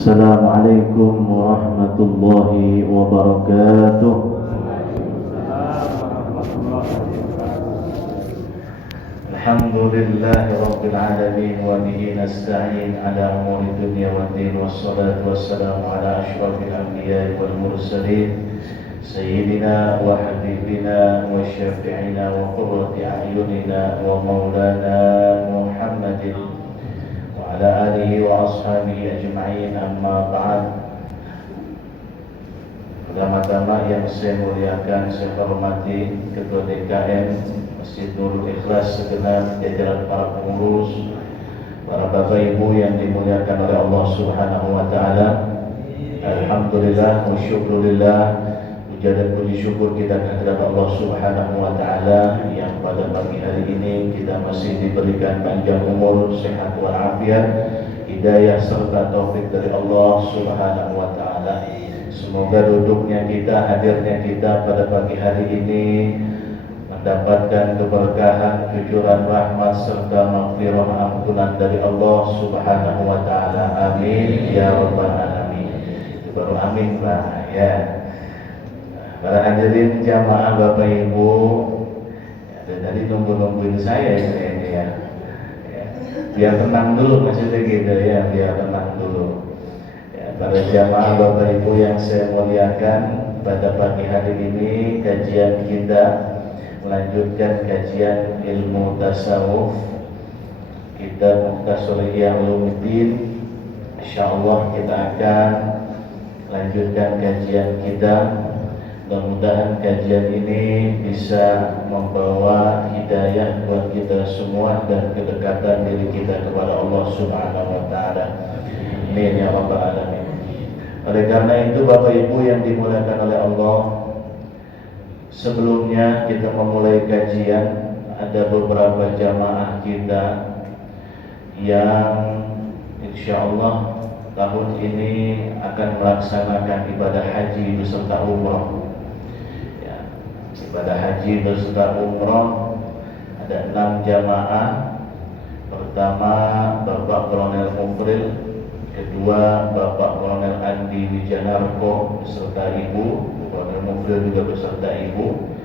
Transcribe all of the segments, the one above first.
Assalamualaikum warahmatullahi wabarakatuh. Alhamdulillahi rabbil alamin wa bihi nasta'in ala umuri dunya waddin wassalatu wassalamu ala asyrafil anbiya'i wal mursalin sayyidina wa habibina wa syafi'ina wa qurrati a'yunina wa maulana Muhammadin ala alihi wa ashabihi ajma'in, amma ba'd. Pertama-tama yang saya muliakan, saya hormati Ketua DKM Masjid Nurul Ikhlas segenap jajaran para pengurus, para bapak ibu yang dimuliakan oleh Allah Subhanahu wa taala. Alhamdulillah wa syukurillah, puja dan puji syukur kita kepada Allah Subhanahu wa taala yang pada pagi hari ini kita masih diberikan panjang umur, sehat walafiat, hidayah serta taufik dari Allah Subhanahu wa taala. Semoga duduknya kita, hadirnya kita pada pagi hari ini mendapatkan keberkahan, kejuran rahmat serta maghfirah ampunan dari Allah Subhanahu wa taala. Amin ya rabbal alamin. Itu baru amin lah ya. Para hadirin jamaah Bapak Ibu, ya, tadi nungguin saya ini ya. Biar tenang dulu, maksudnya gitu ya, biar tenang dulu. Ya, para jamaah Bapak Ibu yang saya muliakan, pada pagi hari ini kajian kita melanjutkan kajian ilmu tasawuf, kitab Mukhtasar Ihya Ulumuddin. Insyaallah kita akan lanjutkan kajian kita. Mudah-mudahan kajian ini bisa membawa hidayah buat kita semua dan kedekatan diri kita kepada Allah Subhanahu wa taala. Amin ya rabbal alamin. Oleh karena itu Bapak Ibu yang dimuliakan oleh Allah, sebelumnya kita memulai kajian, ada beberapa jamaah kita yang insyaallah tahun ini akan melaksanakan ibadah haji beserta umrah. Ibadah haji beserta umrah ada 6 jamaah. Pertama Bapak Kolonel Mufril, kedua Bapak Kolonel Andi Wijanarko beserta ibu, Kolonel Mufril juga beserta ibu,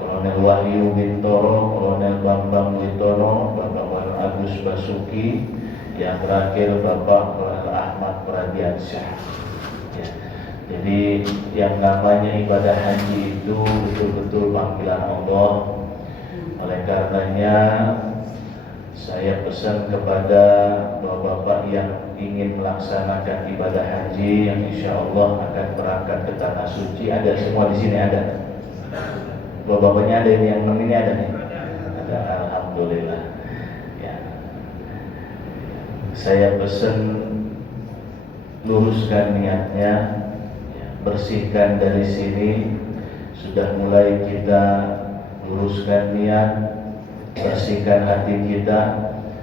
Kolonel Wahyu Bintoro, Kolonel Bambang Witono, Bapak Kolonel Agus Basuki, yang terakhir Bapak Kolonel Ahmad Pradiansyah. Ya. Jadi yang namanya ibadah haji itu betul-betul panggilan Allah. Oleh karenanya saya pesan kepada bapak-bapak yang ingin melaksanakan ibadah haji yang insya Allah akan berangkat ke tanah suci. Ada semua di sini ada. Bapak-bapaknya ada, ini yang ini ada nih. Ada, alhamdulillah. Ya. Saya pesan luruskan niatnya, bersihkan dari sini. Sudah mulai kita luruskan niat, bersihkan hati kita,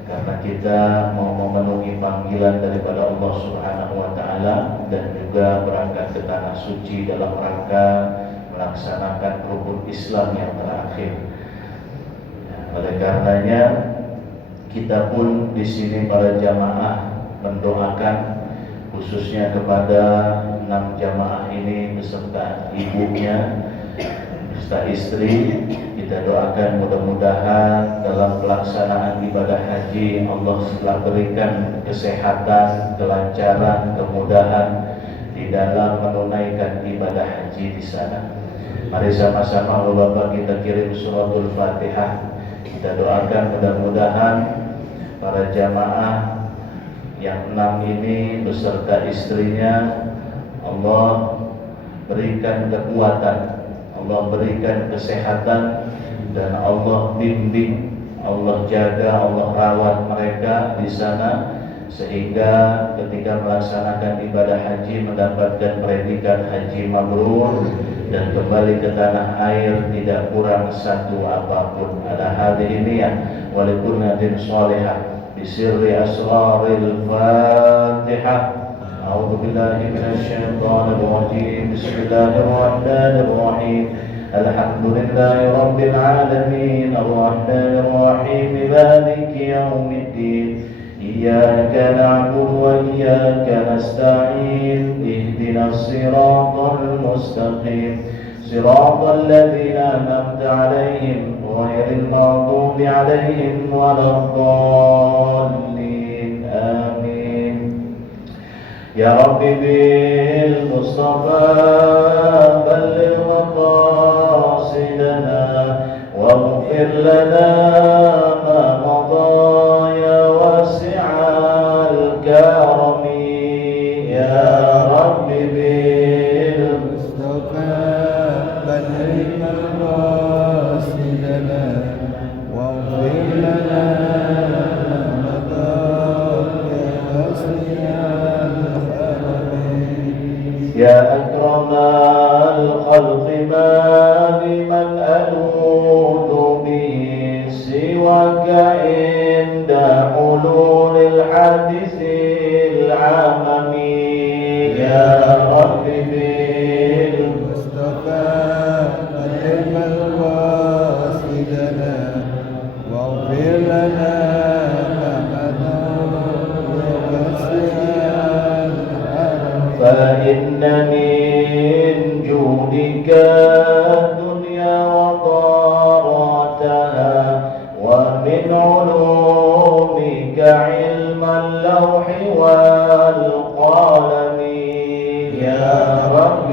karena kita mau memenuhi panggilan daripada Allah Subhanahu wa taala dan juga berangkat ke tanah suci dalam rangka melaksanakan rukun Islam yang terakhir. Oleh karenanya kita pun di sini para jamaah mendoakan khususnya kepada 6 jamaah ini beserta ibunya, beserta istri. Kita doakan mudah-mudahan dalam pelaksanaan ibadah haji Allah telah berikan kesehatan, kelancaran, kemudahan di dalam menunaikan ibadah haji di sana. Mari sama-sama Bapak kita kirim suratul Fatihah. Kita doakan mudah-mudahan para jamaah yang 6 ini beserta istrinya Allah berikan kekuatan, Allah berikan kesehatan, dan Allah bimbing, Allah jaga, Allah rawat mereka di sana sehingga ketika melaksanakan ibadah haji mendapatkan predikat haji mabrur dan kembali ke tanah air tidak kurang satu apapun. Ada hadis ini ya, walikunnatin sholihah bisirri asraril Fatihah. أعوذ بالله من الشيطان الرجيم. بسم الله الرحمن الرحيم. الحمد لله رب العالمين الرحمن الرحيم مالك يوم الدين إياك نعبد وإياك نستعين اهدنا الصراط المستقيم صراط الذين أنعمت عليهم غير المغضوب عليهم ولا الضالين آمين. يا رب بالمصطفى بلغ مقاصدنا واغفر لنا ما مضى يا واسع الكرم. يا رب بالمصطفى بلغ مقاصدنا واغفر لنا ما مضى يا واسع الكرم. يا أكرم الخلق ما لمن ألوذ به سواك عند حلول الحادث العمم. يا رب بالمصطفى بلغ مقاصدنا واغفر لنا ما مضى يا واسع الكرم. فإن من جودك الدنيا وضارتها ومن علومك علم اللوح والقلم. يا رب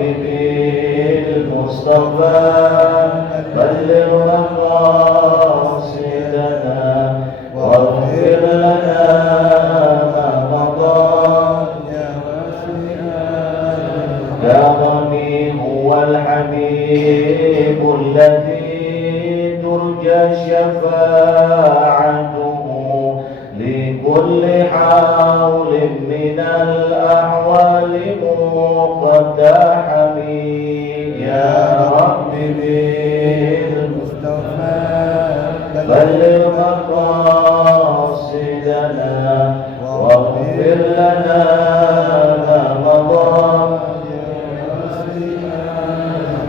بالمصطفى بلغ مقاصدنا واغفر لنا ما مضى يا واسع كرمي. هو الحبيب الذي ترجى شفاعته لكل حول من الأحوال مقتحم. يا رب بالمصطفى بلغ مقاصدنا واغفر لنا ما مضى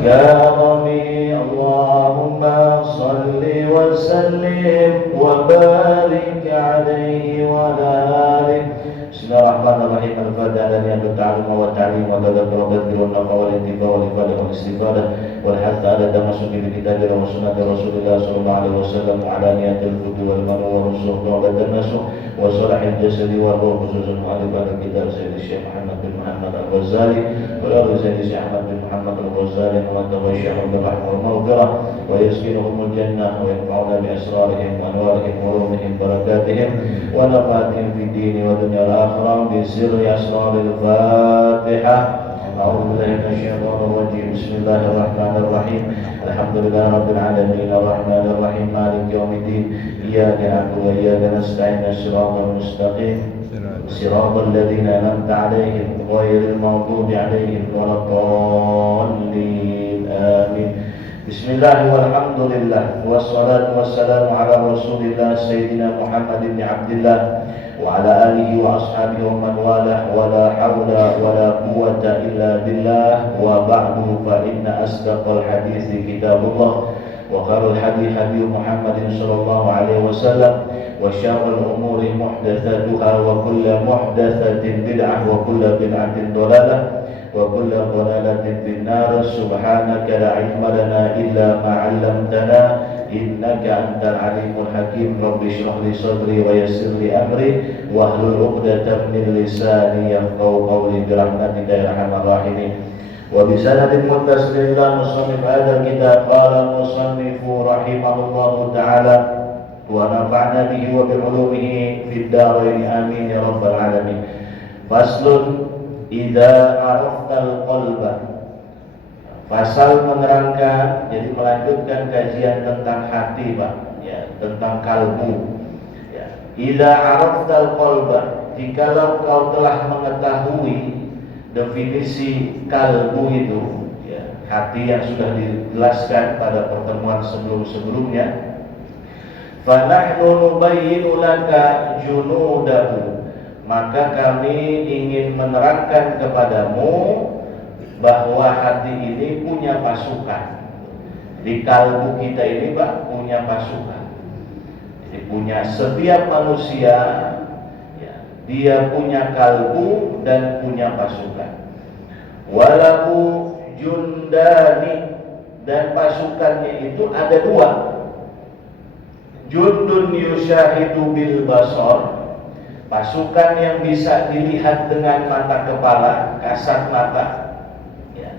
كرمي. اللهم صل وسلم وبارك عليه وعلى آله. بسم الله الرحمن الرحيم. الفاتحة لنا بالتعلم والتعليم والتذكر والتذكير والنفع والانتفاع والإفادة والاستفادة والحث على التمسك بكتاب وسنة رسول الله صلى الله عليه وسلم وعلى نية الفضل والمن والرسول والتناسل وصلح الجسد والروح. خصوصا مؤلف الكتاب سيد الشيخ محمد بن محمد الغزالي والأرض سيد الشيخ أحمد بن محمد الغزالي وتغشهم بالرحمة والمغفرة ويسكنهم الجنة وينفعنا بأسرارهم وأنوارهم وعلومهم بركاتهم ونفعتهم في الدين والدنيا والآخرة بسر أسرار الفاتحة. أعوذ بالله من الشيطان الرجيم. بسم الله الرحمن الرحيم. الحمد لله رب العالمين الرحمن الرحيم مالك يوم الدين إياك نعبد وإياك نستعين الصراط المستقيم صراط الذين أنعمت عليهم غير المغضوب عليهم ولا الضالين آمين. بسم الله والحمد لله والصلاة والسلام على رسول الله سيدنا محمد بن عبد الله وعلى آله وأصحابه ومن والاه ولا حول ولا قوة إلا بالله. وبعد فإن أصدق الحديث كتاب الله وخير الحديث حديث محمد صلى الله عليه وسلم وشر الأمور محدثاتها وكل محدثة بدعة وكل بدعة ضلالة وكل ضلالة في النار. سبحانك لا علم لنا إلا ما علمتنا إنك أنت العليم الحكيم. رب اشرح لي صدري ويسر لي أمري واحلل عقدة من لساني يفقهوا قولي برحمتك يا أرحم الراحمين. وبسند متصل إلى مصنف هذا الكتاب قال المصنف رحمه الله تعالى ونفعنا به وبعلومه في الدارين آمين يا رب العالمين. فصل إذا عرفت القلب. Pasal menerangkan, jadi melanjutkan kajian tentang hati, Pak, ya, tentang kalbu. Ya. Idza araftal qalba, jikalau kau telah mengetahui definisi kalbu itu, ya, hati yang sudah dijelaskan pada pertemuan sebelum-sebelumnya. Fa nahnu nubayyinu laka junudahu, maka kami ingin menerangkan kepadamu bahwa hati ini punya pasukan. Di kalbu kita ini, Pak, punya pasukan. Jadi punya setiap manusia, ya, dia punya kalbu dan punya pasukan. Walahu jundani, dan pasukannya itu ada dua. Jundun yushahidu bil basar, pasukan yang bisa dilihat dengan mata kepala, kasat mata. Ya.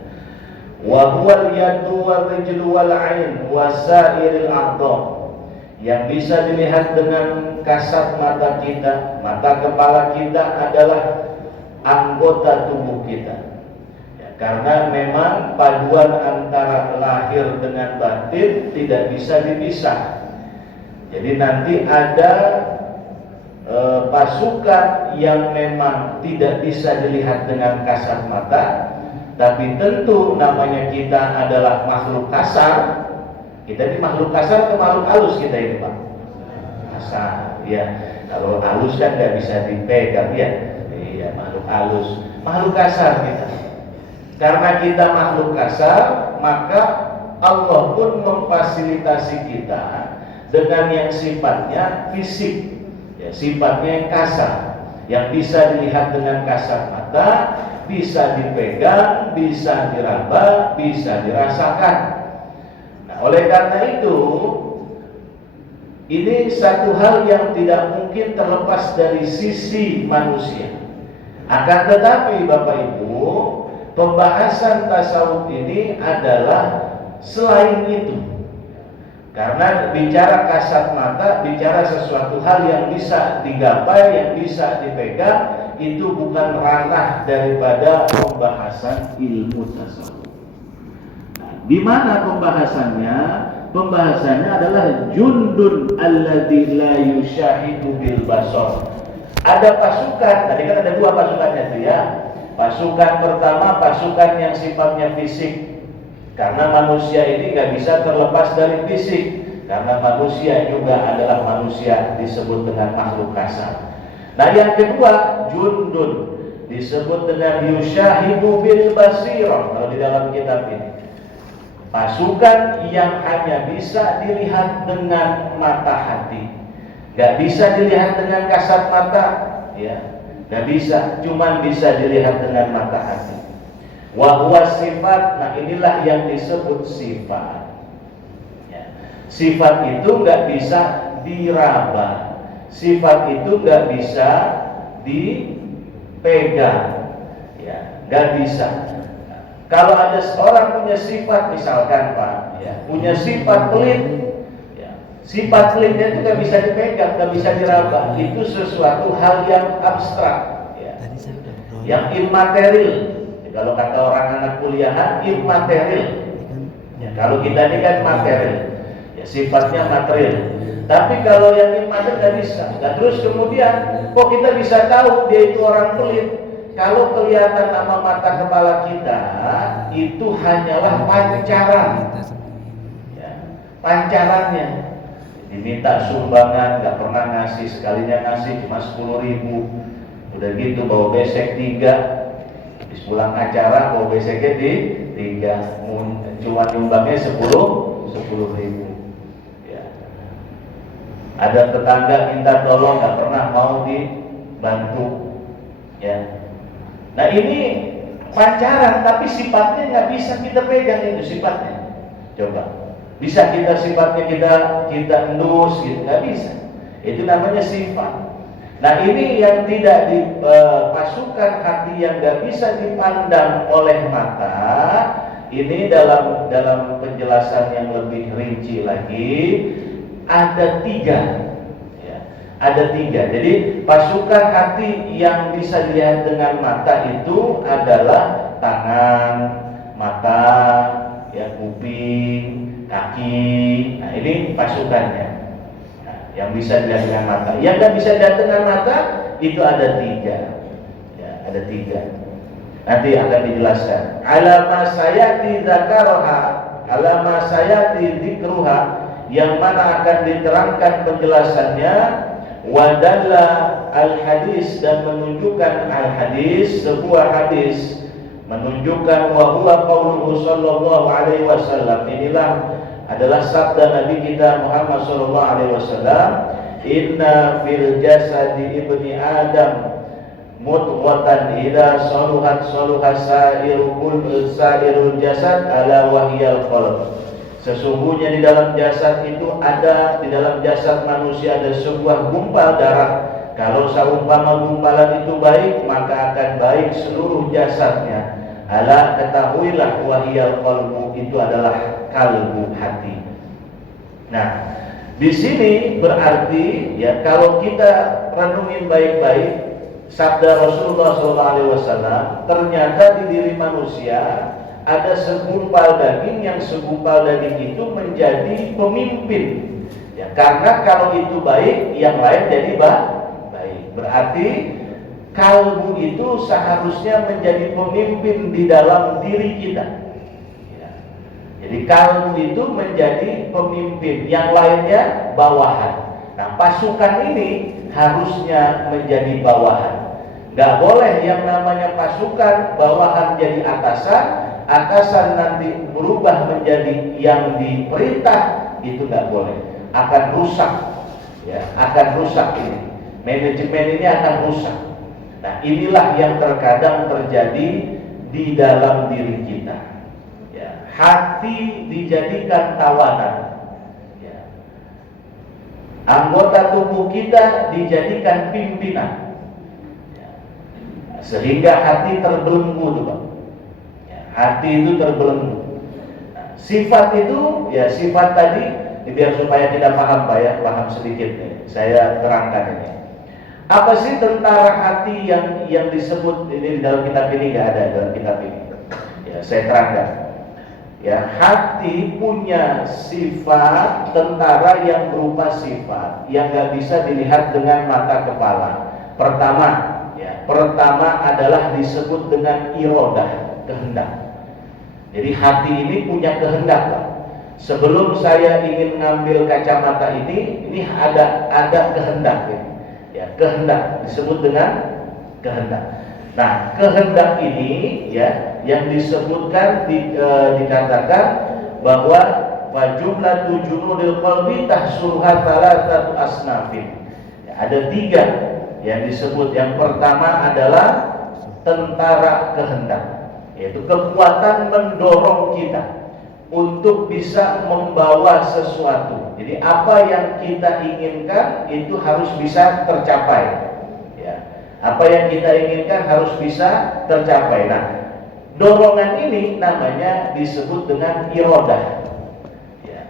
Wa huwal yadu wal rijlu wal ain wa sairil a'dha, yang bisa dilihat dengan kasat mata kita, mata kepala kita adalah anggota tubuh kita. Karena memang paduan antara lahir dengan batin tidak bisa dipisah. Jadi nanti ada pasukan yang memang tidak bisa dilihat dengan kasat mata, tapi tentu namanya kita adalah makhluk kasar. Kita ini makhluk kasar atau makhluk halus kita ini, Pak? Kasar, ya. Kalau halus kan nggak bisa dipegang, ya. Iya, makhluk halus, makhluk kasar kita. Karena kita makhluk kasar, maka Allah pun memfasilitasi kita dengan yang sifatnya fisik, ya, sifatnya yang kasar, yang bisa dilihat dengan kasat mata, bisa dipegang, bisa diraba, bisa dirasakan. Nah, oleh karena itu, ini satu hal yang tidak mungkin terlepas dari sisi manusia. Akan tetapi Bapak Ibu, pembahasan tasawuf ini adalah selain itu. Karena bicara kasat mata, bicara sesuatu hal yang bisa digapai, yang bisa dipegang, itu bukan ranah daripada pembahasan ilmu tasawuf. Di mana pembahasannya? Pembahasannya adalah jundun alladzi la yushahidu bil basar. Ada pasukan, tadi kan ada dua pasukannya itu ya. Pasukan pertama, pasukan yang sifatnya fisik. Karena manusia ini nggak bisa terlepas dari fisik. Karena manusia juga adalah manusia, disebut dengan makhluk kasar. Nah yang kedua, jundun, disebut dengan yushahidu bil basirah kalau di dalam kitab ini. Pasukan yang hanya bisa dilihat dengan mata hati, nggak bisa dilihat dengan kasat mata, ya. Gak bisa, cuman bisa dilihat dengan mata hati. Wahwa sifat, nah inilah yang disebut sifat. Ya. Sifat itu gak bisa diraba, sifat itu gak bisa dipegang, ya, gak bisa. Kalau ada seorang punya sifat, misalkan Pak, ya, punya sifat pelit. Sifat pelitnya itu gak bisa dipegang, gak bisa diraba. Itu sesuatu hal yang abstrak, ya, yang immaterial. Kalau kata orang anak kuliahan, immaterial. Ya, kalau kita ini kan material, ya, sifatnya material. Tapi kalau yang immaterial gak bisa. Dan terus kemudian, kok kita bisa tahu dia itu orang pelit? Kalau kelihatan sama mata kepala kita, itu hanyalah pancaran, ya, pancarannya. Diminta sumbangan, nggak pernah ngasih, sekalinya ngasih cuma 10.000. Udah gitu bawa besek 3, habis pulang acara bawa beseknya di 3, cuma nyumbangnya 10.000. Ya. Ada tetangga minta tolong, nggak pernah mau dibantu. Ya. Nah ini pancaran, tapi sifatnya nggak bisa kita pegang itu sifatnya. Coba. Bisa kita sifatnya kita endus gitu, nggak bisa. Itu namanya sifat. Nah ini yang tidak di pasukan hati yang nggak bisa dipandang oleh mata. Ini dalam penjelasan yang lebih rinci lagi ada 3. Ya, ada 3. Jadi pasukan hati yang bisa dilihat dengan mata itu adalah tangan, mata, ya, kuping, kaki. Nah ini pasukannya, nah, yang bisa dilihat dengan mata. Yang nggak bisa dilihat dengan mata itu ada 3, ya, ada 3. Nanti akan dijelaskan. Alama sayati dzakaroha, alama sayati dzikruha, yang mana akan diterangkan penjelasannya. Wadalla al hadis, dan menunjukkan al hadis, sebuah hadis menunjukkan wahwa qauluhu sallallahu alaihi wasallam. Inilah adalah sabda Nabi kita Muhammad sallallahu alaihi wasallam, inna fil jasadi ibni Adam mudghatan idza saluhat saluha sairul jasad ala wahyal qalb. Sesungguhnya di dalam jasad itu ada, di dalam jasad manusia ada sebuah gumpal darah. Kalau seumpama gumpalan itu baik, maka akan baik seluruh jasadnya. Ala, ketahuilah, wahyal qalbu, itu adalah kalbu, hati. Nah, di sini berarti ya, kalau kita renungin baik-baik sabda Rasulullah SAW, ternyata di diri manusia ada segumpal daging, yang segumpal daging itu menjadi pemimpin. Ya, karena kalau itu baik, yang lain jadi baik. Berarti kalbu itu seharusnya menjadi pemimpin di dalam diri kita. Ya. Jadi kalbu itu menjadi pemimpin, yang lainnya bawahan. Nah, pasukan ini harusnya menjadi bawahan. Gak boleh yang namanya pasukan bawahan jadi atasan, atasan nanti berubah menjadi yang diperintah, itu nggak boleh, akan rusak, ya, akan rusak ini. Manajemen ini akan rusak. Nah, inilah yang terkadang terjadi di dalam diri kita. Ya, hati dijadikan tawanan. Ya. Anggota tubuh kita dijadikan pimpinan. Ya. Sehingga hati terbelenggu tuh, Pak. Hati itu terbelenggu. Nah, sifat itu, ya sifat tadi, biar supaya kita paham Pak ya, paham sedikit nih. Saya terangkan ini. Apa sih tentara hati yang disebut ini di dalam kitab ini? Nggak ada dalam kitab ini. Ya, saya terangkan. Ya, hati punya sifat tentara yang berupa sifat yang nggak bisa dilihat dengan mata kepala. Pertama adalah disebut dengan irodah, kehendak. Jadi hati ini punya kehendak, Pak. Sebelum saya ingin ngambil kacamata ini ada kehendak, ya, kehendak disebut dengan kehendak. Nah, kehendak ini ya yang disebutkan dikatakan bahwa wajumlatu junudil qalbi tahsuruha thalathatu asnafin. Ya, ada 3 yang disebut. Yang pertama adalah tentara kehendak, yaitu kekuatan mendorong kita untuk bisa membawa sesuatu. Jadi apa yang kita inginkan itu harus bisa tercapai. Ya, apa yang kita inginkan harus bisa tercapai. Nah, dorongan ini namanya disebut dengan irodah. Ya,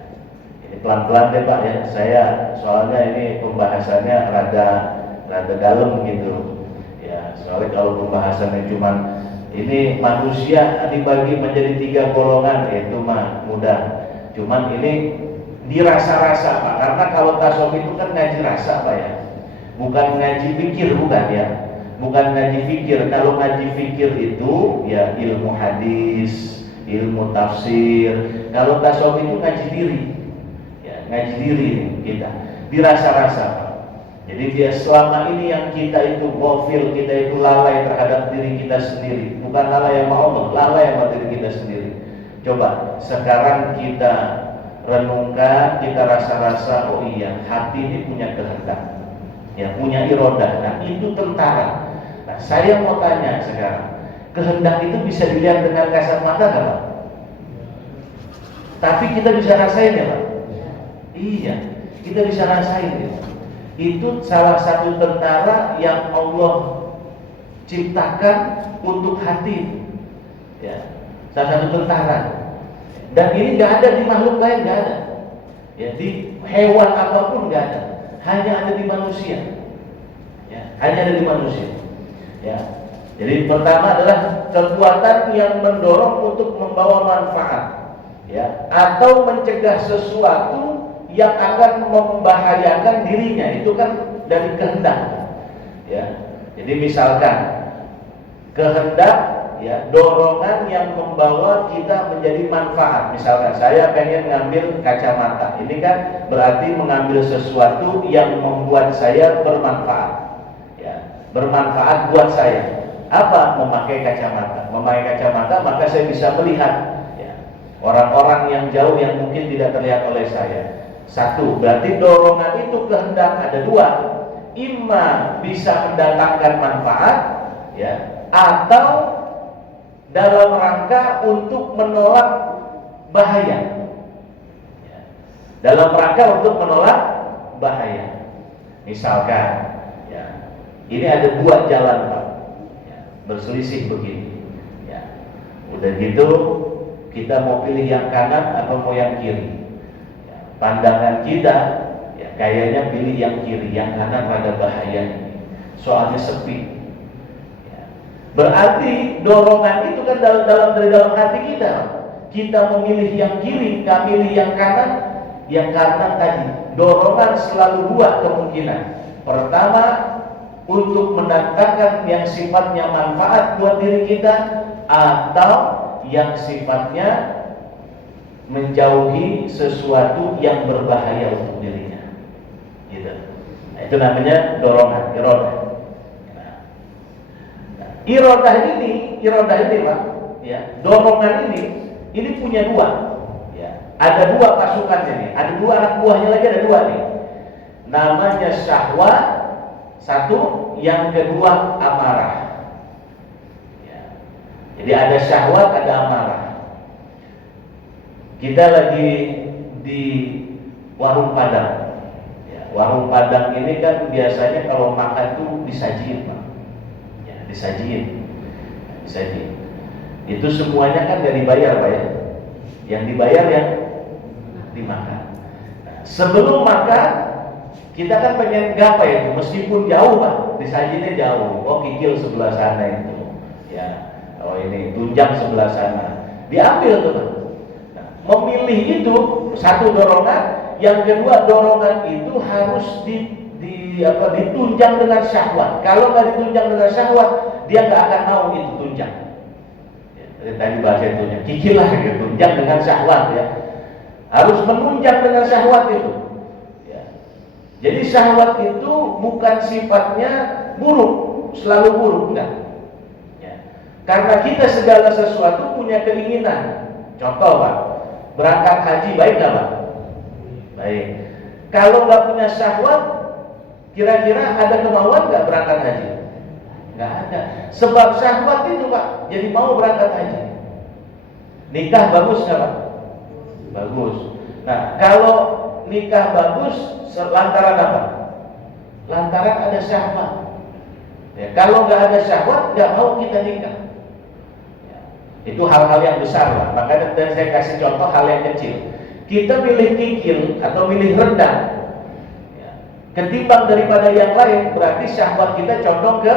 ini pelan-pelan deh Pak ya. Saya soalnya ini pembahasannya rada dalam gitu. Ya, soalnya kalau pembahasannya cuman ini manusia dibagi menjadi 3 golongan, itu mah mudah. Cuman ini dirasa-rasa Pak, karena kalau tasawuf itu kan ngaji rasa Pak ya, bukan ngaji pikir, bukan ya, bukan ngaji pikir. Kalau ngaji pikir itu ya ilmu hadis, ilmu tafsir. Kalau tasawuf itu ngaji diri, ya ngaji diri kita, dirasa-rasa Pak. Jadi dia selama ini yang kita itu ghafil, kita itu lalai terhadap diri kita sendiri. Bukan lalai sama Allah, lalai sama diri kita sendiri. Coba sekarang kita renungkan, kita rasa-rasa, oh iya, hati ini punya kehendak, ya punya irodah. Nah itu tentara. Nah saya mau tanya sekarang, kehendak itu bisa dilihat dengan kasat mata nggak Pak? Tapi kita bisa rasain ya Pak? Iya, kita bisa rasain ya. Itu salah satu tentara yang Allah ciptakan untuk hati, ya, salah satu tentara. Dan ini nggak ada di makhluk lain, nggak ada, ya, di hewan apapun nggak ada, hanya ada di manusia, ya, hanya ada di manusia, ya. Jadi pertama adalah kekuatan yang mendorong untuk membawa manfaat, ya, atau mencegah sesuatu yang akan membahayakan dirinya, itu kan dari kehendak, ya. Jadi misalkan kehendak, ya, dorongan yang membawa kita menjadi manfaat. Misalkan saya pengen ngambil kacamata, ini kan berarti mengambil sesuatu yang membuat saya bermanfaat, ya, bermanfaat buat saya. Apa? Memakai kacamata. Memakai kacamata maka saya bisa melihat, ya, orang-orang yang jauh yang mungkin tidak terlihat oleh saya. Satu, berarti dorongan itu kehendak ada 2. Imma bisa mendatangkan manfaat, ya, atau dalam rangka untuk menolak bahaya. Ya. Dalam rangka untuk menolak bahaya. Misalkan, ya, ini ada dua jalan Pak, ya, berselisih begini. Ya. Udah gitu kita mau pilih yang kanan atau mau yang kiri. Ya. Pandangan kita, ya, kayaknya pilih yang kiri, yang kanan rada bahaya. Soalnya sepi. Berarti dorongan itu kan dari dalam hati kita. Kita memilih yang kiri, nggak milih yang kanan. Yang kanan tadi, dorongan selalu dua kemungkinan. Pertama, untuk mendatangkan yang sifatnya manfaat buat diri kita, atau yang sifatnya menjauhi sesuatu yang berbahaya untuk dirinya. Gitu. Nah, itu namanya dorongan, iradah. Irodah ini Pak, ya, dorongan ini punya dua, ya. Ada dua pasukannya nih, ada dua anak buahnya lagi, ada dua nih. Namanya syahwat satu, yang kedua amarah. Ya. Jadi ada syahwat, ada amarah. Kita lagi di warung Padang. Ya, warung Padang ini kan biasanya kalau makan tuh disajiin Pak. Disajiin. Itu semuanya kan gak dibayar Pak ya. Yang dibayar yang dimakan. Nah, sebelum makan kita kan pengen gapai itu, meskipun jauh Pak, disajiinnya jauh. Oh kikil sebelah sana itu, ya. Oh ini tunjang sebelah sana. Diambil tuh Pak. Nah, memilih itu satu dorongan, yang kedua dorongan itu harus ditunjang dengan syahwat. Kalau nggak ditunjang dengan syahwat, dia nggak akan mau itu tunjang. Ya, tadi bahasa itunya, kikil lah gitu, tunjang dengan syahwat ya. Harus menunjang dengan syahwat itu. Ya. Jadi syahwat itu bukan sifatnya buruk, selalu buruk enggak. Ya. Karena kita segala sesuatu punya keinginan. Contoh Pak, berangkat haji baik nggak Pak? Baik. Kalau nggak punya syahwat, kira-kira ada kemauan nggak berangkat haji? Nggak ada. Sebab syahwat itu Pak, jadi mau berangkat haji. Nikah bagus nggak Pak? Bagus. Nah, kalau nikah bagus, lantaran apa? Lantaran ada syahwat. Ya, kalau nggak ada syahwat, nggak mau kita nikah. Ya, itu hal-hal yang besar Pak. Makanya dan saya kasih contoh hal yang kecil. Kita pilih kikil atau pilih rendah. Ketimbang daripada yang lain, berarti syahwat kita condong ke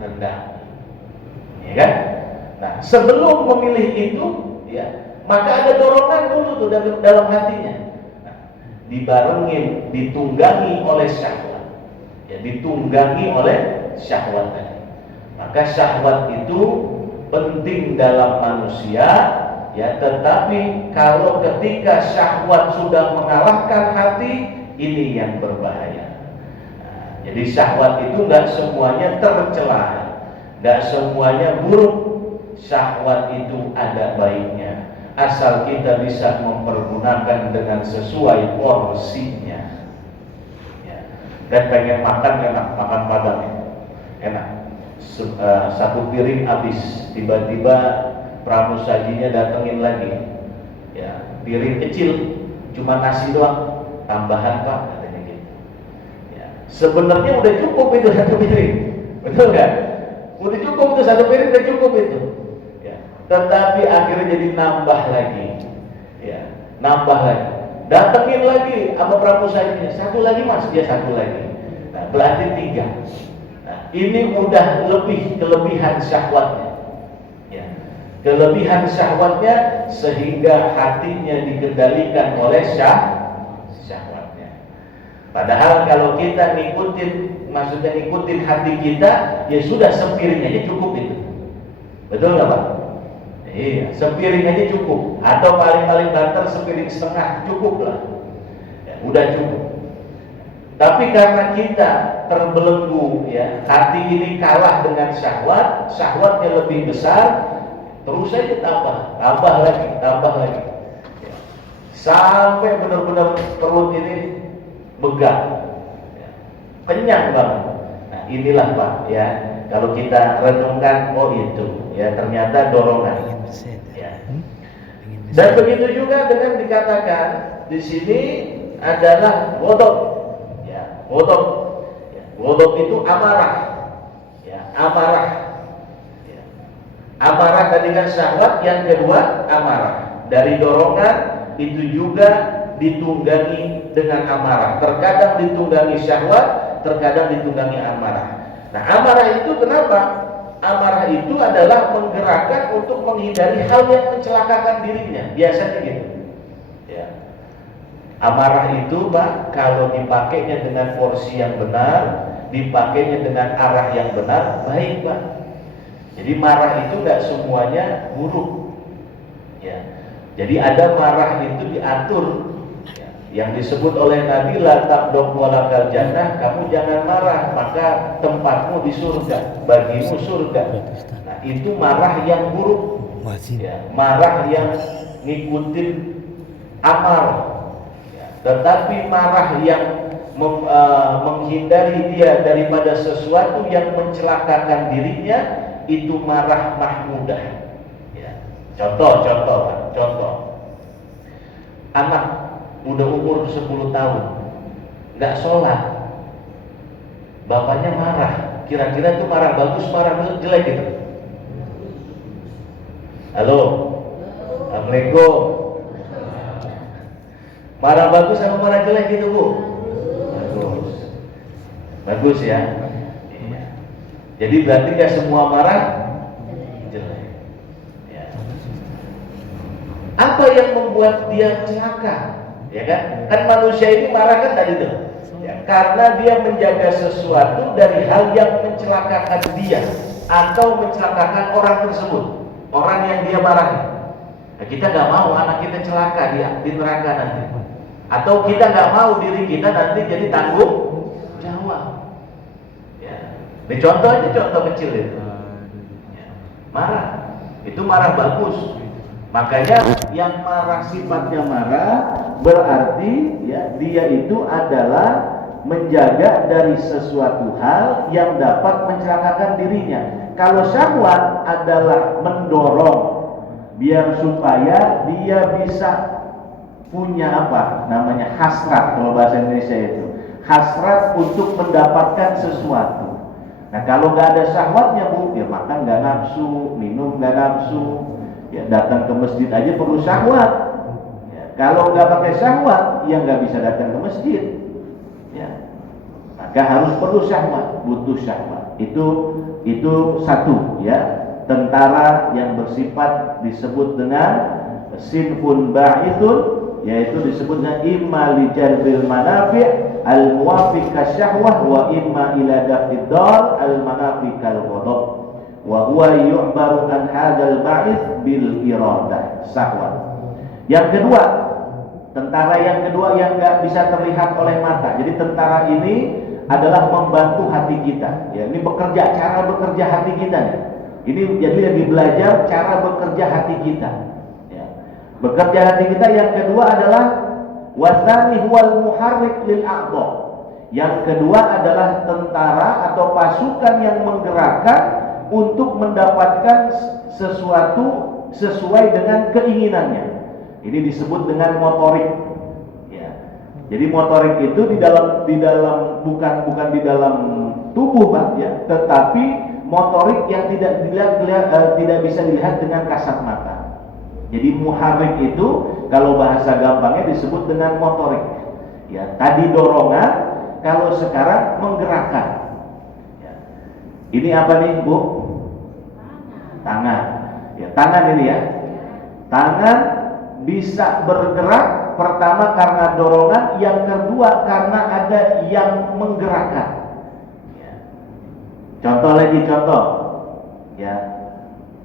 rendah, ya kan? Nah, sebelum memilih itu, ya, maka ada dorongan dulu tuh dalam hatinya. Nah, dibarengin, ditunggangi oleh syahwat, ya, ditunggangi oleh syahwat tadi. Maka syahwat itu penting dalam manusia, ya. Tetapi kalau ketika syahwat sudah mengalahkan hati, ini yang berbahaya. Nah, jadi syahwat itu nggak semuanya tercela, nggak semuanya buruk. Syahwat itu ada baiknya, asal kita bisa mempergunakan dengan sesuai porsinya. Ya. Dan pengen makan enak, makan Padang enak. Satu piring habis, tiba-tiba pramusajinya datengin lagi. Ya, piring kecil, cuma nasi doang. Tambahan Pak, katanya gitu. Ya. Sebenarnya udah cukup itu satu piring, betul nggak? Udah cukup itu satu piring, udah cukup itu. Ya. Tetapi akhirnya jadi nambah lagi, ya, nambah lagi. Datengin lagi sama pramusajinya, satu lagi Mas, dia satu lagi. Nah, berarti 3. Nah, ini udah lebih kelebihan syahwatnya. Ya. Kelebihan syahwatnya sehingga hatinya dikendalikan oleh syahwatnya. Padahal kalau kita maksudnya ngikutin hati kita, ya sudah sepiring aja cukup itu. Betul nggak Pak? Iya, sepiring aja cukup. Atau paling-paling banter sepiring setengah cukup lah. Ya, udah cukup. Tapi karena kita terbelenggu, ya, hati ini kalah dengan syahwat, syahwatnya lebih besar, terus saja tambah lagi. Ya. Sampai benar-benar perut ini begal, ya, kenyang banget. Nah inilah Pak, ya, Kalau kita renungkan, oh itu, ya ternyata dorongan. Ya. Dan begitu juga dengan dikatakan di sini adalah ghadab. Ya, ghadab. Ya, ghadab itu amarah. Ya, amarah. Ya. Amarah tadi kan syahwat, yang kedua amarah. Dari dorongan itu juga ditunggangi dengan amarah. Terkadang ditunggangi syahwat, terkadang ditunggangi amarah. Nah, amarah itu kenapa? Amarah itu adalah menggerakkan untuk menghindari hal yang mencelakakan dirinya. Biasanya gitu. Ya. Amarah itu, Pak, kalau dipakainya dengan porsi yang benar, dipakainya dengan arah yang benar, baik, Pak. Jadi marah itu nggak semuanya buruk. Ya. Jadi ada marah itu diatur. Ya. Yang disebut oleh Nabi, la taqdab walakal jannah, kamu jangan marah, maka tempatmu di surga, bagimu surga. Nah, itu marah yang buruk. Ya, marah yang ngikutin amal. Ya, tetapi marah yang menghindari dia daripada sesuatu yang mencelakakan dirinya, itu marah mahmudah. Ya. Contoh. Anak udah umur 10 tahun nggak sholat, bapaknya marah. Kira-kira itu marah bagus, marah jelek gitu? Halo, assalamualaikum. Marah bagus sama marah jelek gitu, Bu? Bagus ya. Iya. Jadi berarti nggak semua marah jelek. Ya. Apa yang membuat dia celaka? Ya kan? Kan manusia ini marah kan tadi tuh. Ya, karena dia menjaga sesuatu dari hal yang mencelakakan dia atau mencelakakan orang tersebut, orang yang dia marahi. Nah, kita nggak mau anak kita celaka di neraka nanti, atau kita nggak mau diri kita nanti jadi tanggung jawab. Ya. Ini contoh aja, contoh kecil itu. Ya. Marah, itu marah bagus. Makanya yang marah sifatnya marah berarti ya dia itu adalah menjaga dari sesuatu hal yang dapat mencelakakan dirinya. Kalau syahwat adalah mendorong biar supaya dia bisa punya apa namanya hasrat, kalau bahasa Indonesia itu hasrat untuk mendapatkan sesuatu. Nah, kalau nggak ada syahwatnya, Bu, ya makan nggak nafsu, minum nggak nafsu. Ya, datang ke masjid aja perlu syahwat. Ya, kalau nggak pakai syahwat, ya nggak bisa datang ke masjid. Ya, maka harus perlu syahwat, butuh syahwat. Itu satu, ya, tentara yang bersifat disebut dengan sinfun ba'ithun, yaitu disebutnya imma li jalbil manafi' al muwafiq kasyahwah wa imma ila daf'id dar al manafi kal ghadab. Wa huwa yu'baru an hadzal ba'its bil iradah syahwat. Yang kedua, tentara yang kedua yang enggak bisa terlihat oleh mata. Jadi tentara ini adalah membantu hati kita. Ya, ini cara bekerja hati kita. Ini jadi lagi belajar cara bekerja hati kita. Ya. Bekerja hati kita yang kedua adalah wasani huwal muharrik lil a'dha. Yang kedua adalah tentara atau pasukan yang menggerakkan untuk mendapatkan sesuatu sesuai dengan keinginannya. Ini disebut dengan motorik. Ya. Jadi motorik itu di dalam bukan di dalam tubuh, Pak, ya, tetapi motorik yang tidak bisa dilihat dengan kasat mata. Jadi muharrik itu kalau bahasa gampangnya disebut dengan motorik. Ya, tadi dorongan, kalau sekarang menggerakkan. Ini apa nih, Bu? Tangan. Ya, tangan ini ya. Tangan bisa bergerak pertama karena dorongan, yang kedua karena ada yang menggerakkan. Ya. Contoh. Ya.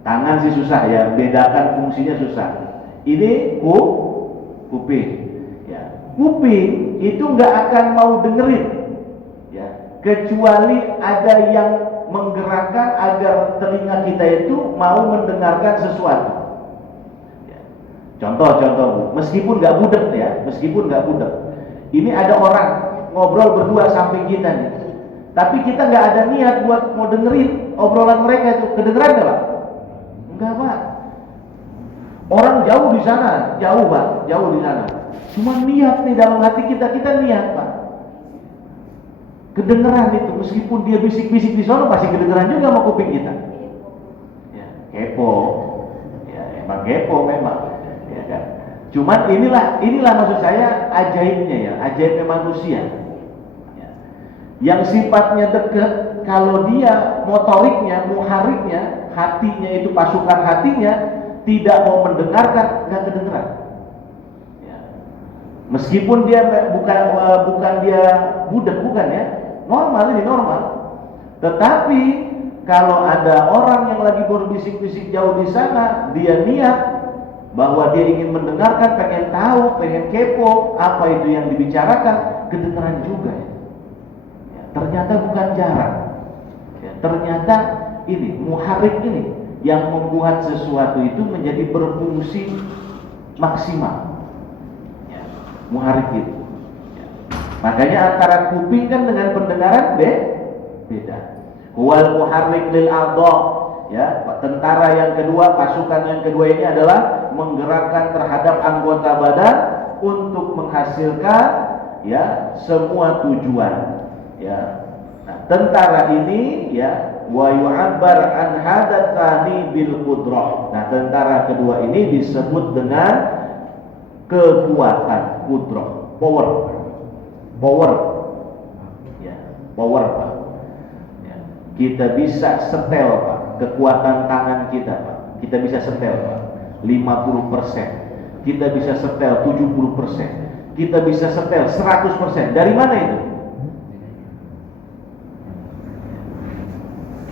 Tangan sih susah ya, bedakan fungsinya susah. Ini kuping. Ya. Kuping itu nggak akan mau dengerin. Ya. Kecuali ada yang menggerakkan agar telinga kita itu mau mendengarkan sesuatu. Ya. Contoh, Bu. Meskipun nggak budek. Ini ada orang ngobrol berdua samping kita nih. Tapi kita nggak ada niat buat mau dengerin obrolan mereka itu, kedengeran nggak Pak? Enggak Pak. Orang jauh di sana, jauh Pak, jauh di sana. Cuma niat nih dalam hati kita niat Pak. Kedengeran itu, meskipun dia bisik-bisik di sana pasti kedengeran juga sama kuping kita. Ya, kepo. Ya, emang kepo memang. Ya kan. Cuman inilah maksud saya ajaibnya ya, ajaibnya manusia. Ya. Yang sifatnya dekat, kalau dia motoriknya, muhariknya, hatinya itu pasukan hatinya tidak mau mendengarkan, nggak kedengeran. Ya. Meskipun dia bukan dia budak, bukan ya, normal ini normal. Tetapi kalau ada orang yang lagi berbisik-bisik jauh di sana, dia niat bahwa dia ingin mendengarkan, pengen tahu, pengen kepo apa itu yang dibicarakan, kedengeran juga ya. Ya, ternyata bukan jarang. Ya, ternyata ini muharrik ini yang membuat sesuatu itu menjadi berfungsi maksimal. Ya, muharrik itu. Ya. Makanya antara kuping kan dengan pendengaran beda. Huwal muharrik lil a'dha. Ya, tentara yang kedua, pasukan yang kedua ini adalah menggerakkan terhadap anggota badan untuk menghasilkan ya semua tujuan. Ya. Nah, tentara ini ya wa yu'abbar an hadatsani bil qudrah. Nah, tentara kedua ini disebut dengan kekuatan, qudrah, power. Power. Ya, power Pak. Ya. Kita bisa setel Pak, kekuatan tangan kita Pak. Kita bisa setel Pak, 50%. Kita bisa setel 70%. Kita bisa setel 100%. Dari mana itu?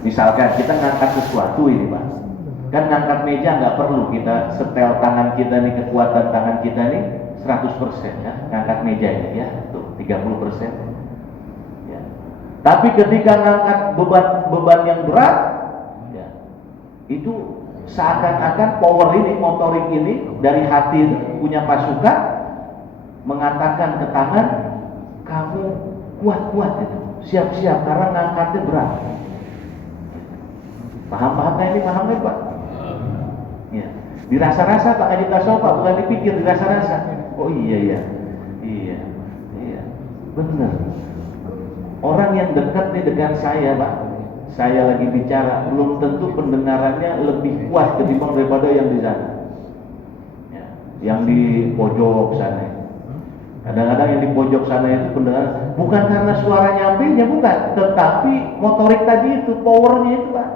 Misalkan kita ngangkat sesuatu ini Pak, kan ngangkat meja nggak perlu kita setel tangan kita nih, kekuatan tangan kita nih 100% ya, ngangkat meja ini ya, tuh 30% ya. Tapi ketika ngangkat beban yang berat ya, itu seakan-akan power ini, motorik ini dari hati ini punya pasukan mengatakan ke tangan, kamu kuat-kuat itu, siap-siap karena ngangkatnya berat. Paham ini, paham Pak? Ya. Dirasa-rasa Pak, di tasawuf Pak, bukan dipikir, dirasa-rasa. Oh iya, benar. Orang yang dekat nih dengan saya Pak, saya lagi bicara, belum tentu pendengarannya lebih kuat ketimbang daripada yang di sana. Ya. Yang di pojok sana. Kadang-kadang yang di pojok sana itu pendengaran, bukan karena suara nyampainya, bukan, tetapi motorik tadi itu, powernya itu Pak.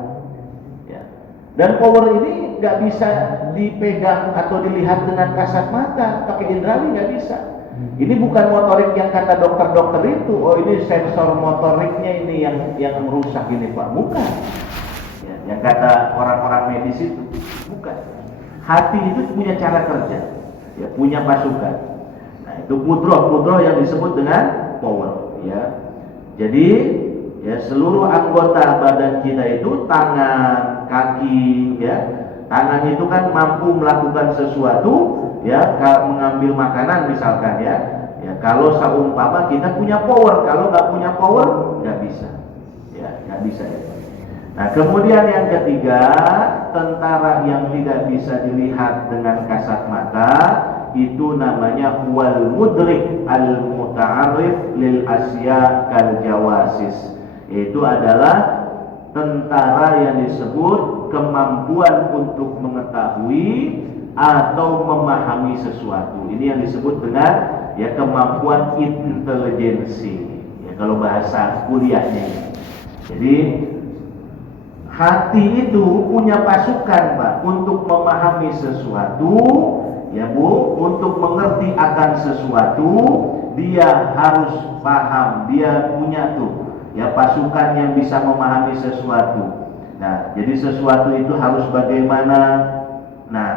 Dan power ini nggak bisa dipegang atau dilihat dengan kasat mata, pakai indrawi nggak bisa. Ini bukan motorik yang kata dokter-dokter itu, oh ini sensor motoriknya ini yang merusak ini Pak, bukan. Ya, yang kata orang-orang medis itu, bukan. Hati itu punya cara kerja, ya, punya pasukan. Nah itu kudroh yang disebut dengan power. Ya, jadi ya seluruh anggota badan kita itu, tangan, kaki, ya, tangan itu kan mampu melakukan sesuatu, ya, mengambil makanan misalkan, ya, ya kalau seumpama kita punya power, kalau nggak punya power nggak bisa, ya, nggak bisa ya. Nah kemudian yang ketiga, tentara yang tidak bisa dilihat dengan kasat mata itu namanya wal mudrik al muta'arrif lil asya kal jawasis. Itu adalah tentara yang disebut kemampuan untuk mengetahui atau memahami sesuatu. Ini yang disebut dengan ya kemampuan intelijensi. Ya kalau bahasa kuliahnya. Jadi hati itu punya pasukan Pak untuk memahami sesuatu, ya Bu, untuk mengerti akan sesuatu, dia harus paham, dia punya tuh ya pasukan yang bisa memahami sesuatu. Nah, jadi sesuatu itu harus bagaimana? Nah,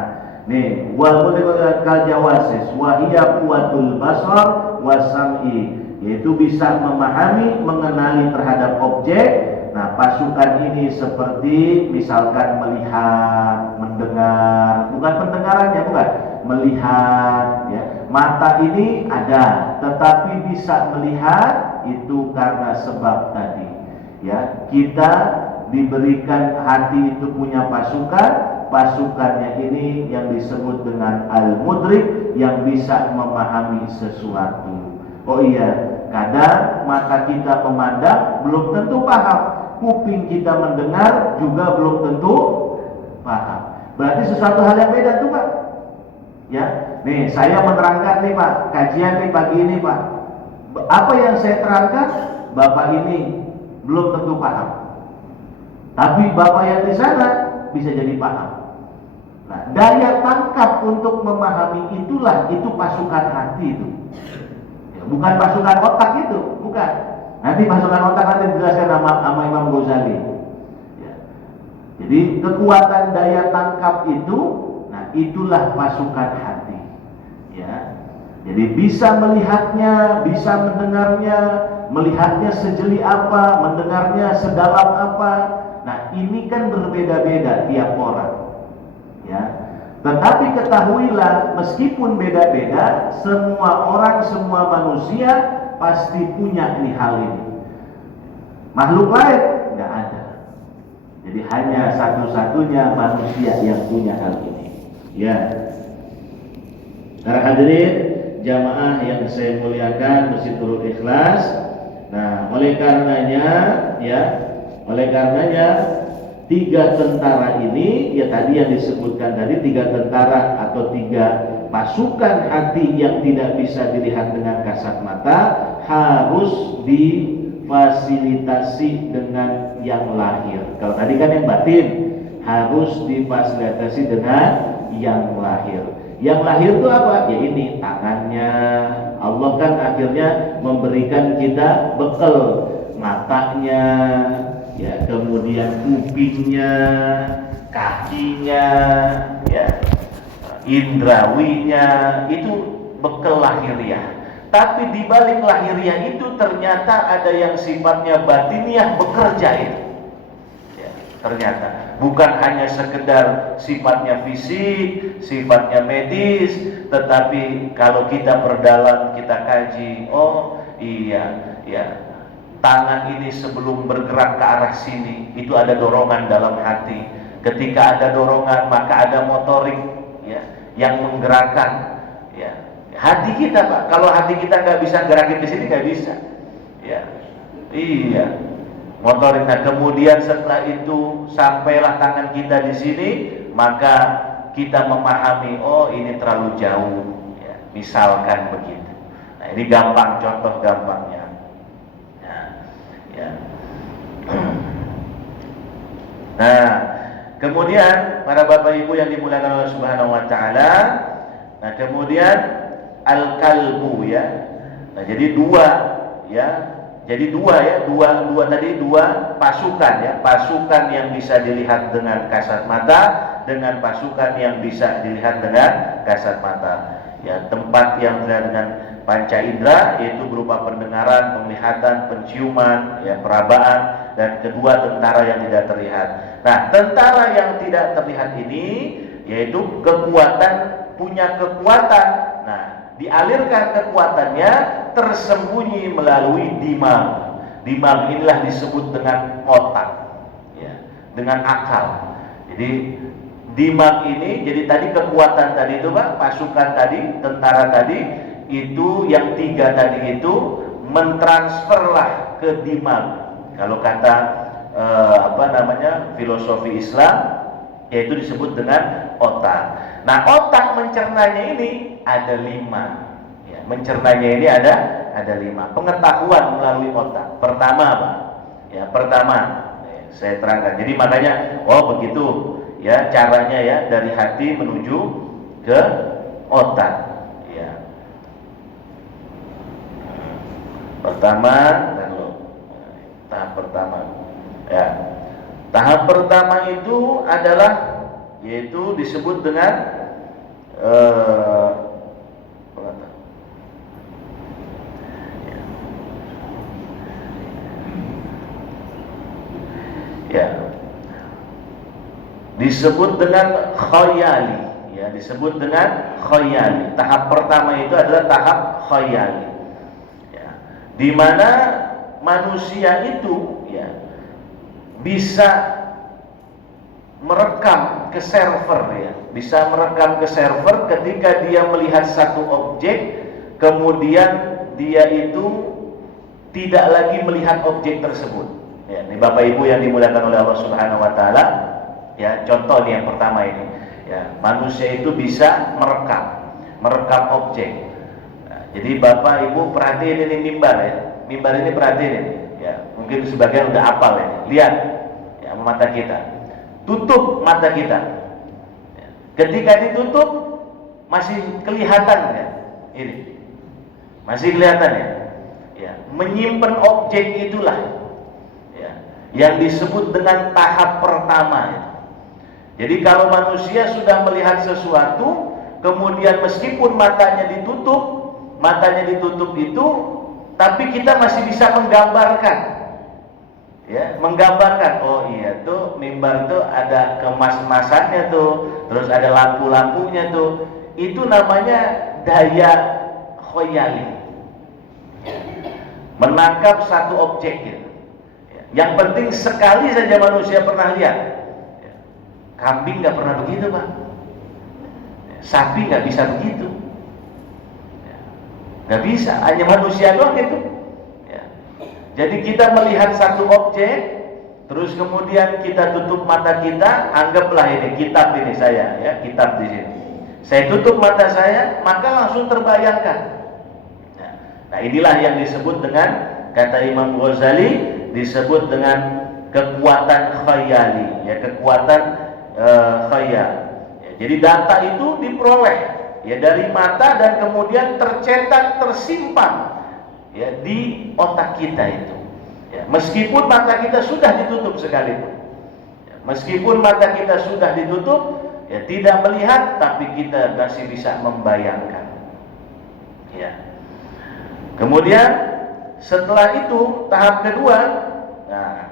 nih wal kal jawasis wa hiya quwwatul basar wa sam'i, yaitu bisa memahami, mengenali terhadap objek. Nah, pasukan ini seperti misalkan melihat, mendengar, bukan pendengarannya, bukan, melihat ya. Mata ini ada, tetapi bisa melihat itu karena sebab tadi. Ya, kita diberikan hati itu punya pasukan. Pasukannya ini yang disebut dengan al-mudrik, yang bisa memahami sesuatu. Oh iya, kadang mata kita memandang belum tentu paham, kuping kita mendengar juga belum tentu paham. Berarti sesuatu hal yang beda tuh Pak. Ya, nih saya menerangkan nih Pak, kajian nih pagi ini Pak. Apa yang saya terangkan, Bapak ini belum tentu paham. Tapi Bapak yang di sana bisa jadi paham. Nah, daya tangkap untuk memahami itu pasukan hati itu. Ya, bukan pasukan otak itu, bukan. Nanti pasukan otak nanti dijelaskan sama Imam Ghazali. Ya. Jadi kekuatan daya tangkap itu, nah itulah pasukan hati. Ya. Jadi bisa melihatnya, bisa mendengarnya, melihatnya sejeli apa, mendengarnya sedalam apa. Nah, ini kan berbeda-beda tiap orang. Ya. Tetapi ketahuilah, meskipun beda-beda, semua orang, semua manusia pasti punya nih hal ini. Makhluk lain nggak ada. Jadi hanya satu-satunya manusia yang punya hal ini. Ya. Para hadirin jamaah yang saya muliakan, mesti turut ikhlas. Nah, oleh karenanya tiga tentara ini, ya tadi yang disebutkan tadi, tiga tentara atau tiga pasukan hati yang tidak bisa dilihat dengan kasat mata harus difasilitasi dengan yang lahir. Kalau tadi kan yang batin, harus difasilitasi dengan yang lahir. Yang lahir itu apa? Ya ini tangannya. Allah kan akhirnya memberikan kita bekal, matanya, ya kemudian kupingnya, kakinya, ya indrawinya, itu bekal lahiriah. Tapi di balik lahiriah itu ternyata ada yang sifatnya batiniah bekerja itu. Ya, ternyata bukan hanya sekedar sifatnya fisik, sifatnya medis, tetapi kalau kita perdalam, kita kaji, oh iya, ya. Tangan ini sebelum bergerak ke arah sini, itu ada dorongan dalam hati. Ketika ada dorongan, maka ada motorik, ya, yang menggerakkan, ya. Hati kita Pak, kalau hati kita nggak bisa gerakin ke sini nggak bisa, ya. Iya, motorik. Nah, kemudian setelah itu sampailah tangan kita di sini, maka kita memahami, oh ini terlalu jauh, ya. Misalkan begitu. Nah, ini gampang, contoh gampangnya. Ya. Nah, kemudian para bapak ibu yang dimuliakan Allah Subhanahu wa taala, nah kemudian al-kalbu, ya. Nah, jadi dua tadi dua pasukan, ya, pasukan yang bisa dilihat dengan kasat mata dengan pasukan yang bisa dilihat dengan kasat mata. Ya, tempat yang dilihat dengan panca indera yaitu berupa pendengaran, penglihatan, penciuman, ya, perabaan, dan kedua tentara yang tidak terlihat. Nah, tentara yang tidak terlihat ini yaitu punya kekuatan. Nah, dialirkan kekuatannya tersembunyi melalui dimag. Dimag inilah disebut dengan otak, ya, dengan akal. Jadi dimag ini, jadi tadi kekuatan tadi itu Pak, pasukan tadi, tentara tadi, itu yang tiga tadi itu mentransferlah ke dimag. Kalau kata filosofi Islam, yaitu disebut dengan otak. Nah, otak mencernanya ini ada 5. Ya, mencernanya ini ada 5. Pengetahuan melalui otak. Pertama Pak, ya pertama, saya terangkan. Jadi makanya, oh begitu, ya caranya, ya dari hati menuju ke otak. Pertama, tahap pertama, ya. Tahap pertama itu adalah, yaitu disebut dengan disebut dengan khayali, ya, disebut dengan khayali. Tahap pertama itu adalah tahap khayali. Di mana manusia itu, ya, bisa merekam ke server, ya, bisa merekam ke server ketika dia melihat satu objek, kemudian dia itu tidak lagi melihat objek tersebut. Ya, ini Bapak Ibu yang dimuliakan oleh Allah Subhanahu Wa Taala. Ya, contoh nih yang pertama ini. Ya, manusia itu bisa merekam objek. Nah, jadi Bapak Ibu perhatiin ini mimbar, ya. Mimbar ini perhatiin ini. Ya, mungkin sebagian udah hafal ya. Lihat, ya, mata kita. Tutup mata kita. Ya. Ketika ditutup masih kelihatan ya. Ini masih kelihatan ya. Ya, menyimpan objek itulah ya, yang disebut dengan tahap pertama ya. Jadi kalau manusia sudah melihat sesuatu, kemudian meskipun matanya ditutup itu, tapi kita masih bisa menggambarkan, ya, menggambarkan. Oh iya tuh mimbar tuh ada kemas-kemasannya tuh, terus ada lampu-lampunya tuh. Itu namanya daya khoyali, menangkap satu objek gitu. Yang penting sekali saja manusia pernah lihat. Kambing nggak pernah begitu, Pak. Sapi nggak bisa begitu, nggak bisa. Hanya manusia doang itu. Ya. Jadi kita melihat satu objek, terus kemudian kita tutup mata kita. Anggaplah ini kitab ini saya, ya, kitab di sini. Saya tutup mata saya, maka langsung terbayangkan. Nah, inilah yang disebut dengan, kata Imam Ghazali, disebut dengan kekuatan khayali, ya, kekuatan khayal. Ya, jadi data itu diperoleh ya dari mata dan kemudian tercetak, tersimpan ya di otak kita itu. Ya, meskipun mata kita sudah ditutup sekalipun, ya, meskipun mata kita sudah ditutup, ya tidak melihat, tapi kita masih bisa membayangkan. Ya. Kemudian setelah itu tahap kedua, nah,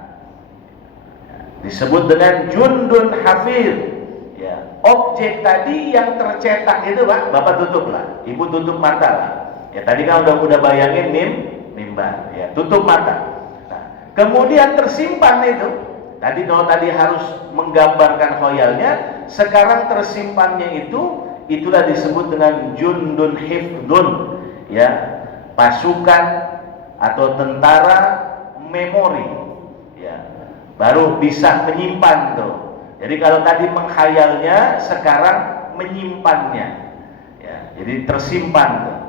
disebut dengan jundun hafid. Ya, objek tadi yang tercetak itu, Pak, Bapak tutup lah, Ibu tutup mata lah. Ya tadi kan udah bayangin mimbar, ya tutup mata. Nah, kemudian tersimpan itu. Kalau tadi harus menggambarkan khoyalnya, sekarang tersimpannya itu, itulah disebut dengan jundun hifdun, ya, pasukan atau tentara memori, ya, baru bisa menyimpan tuh. Jadi kalau tadi menghayalnya, sekarang menyimpannya, ya, jadi tersimpan tuh,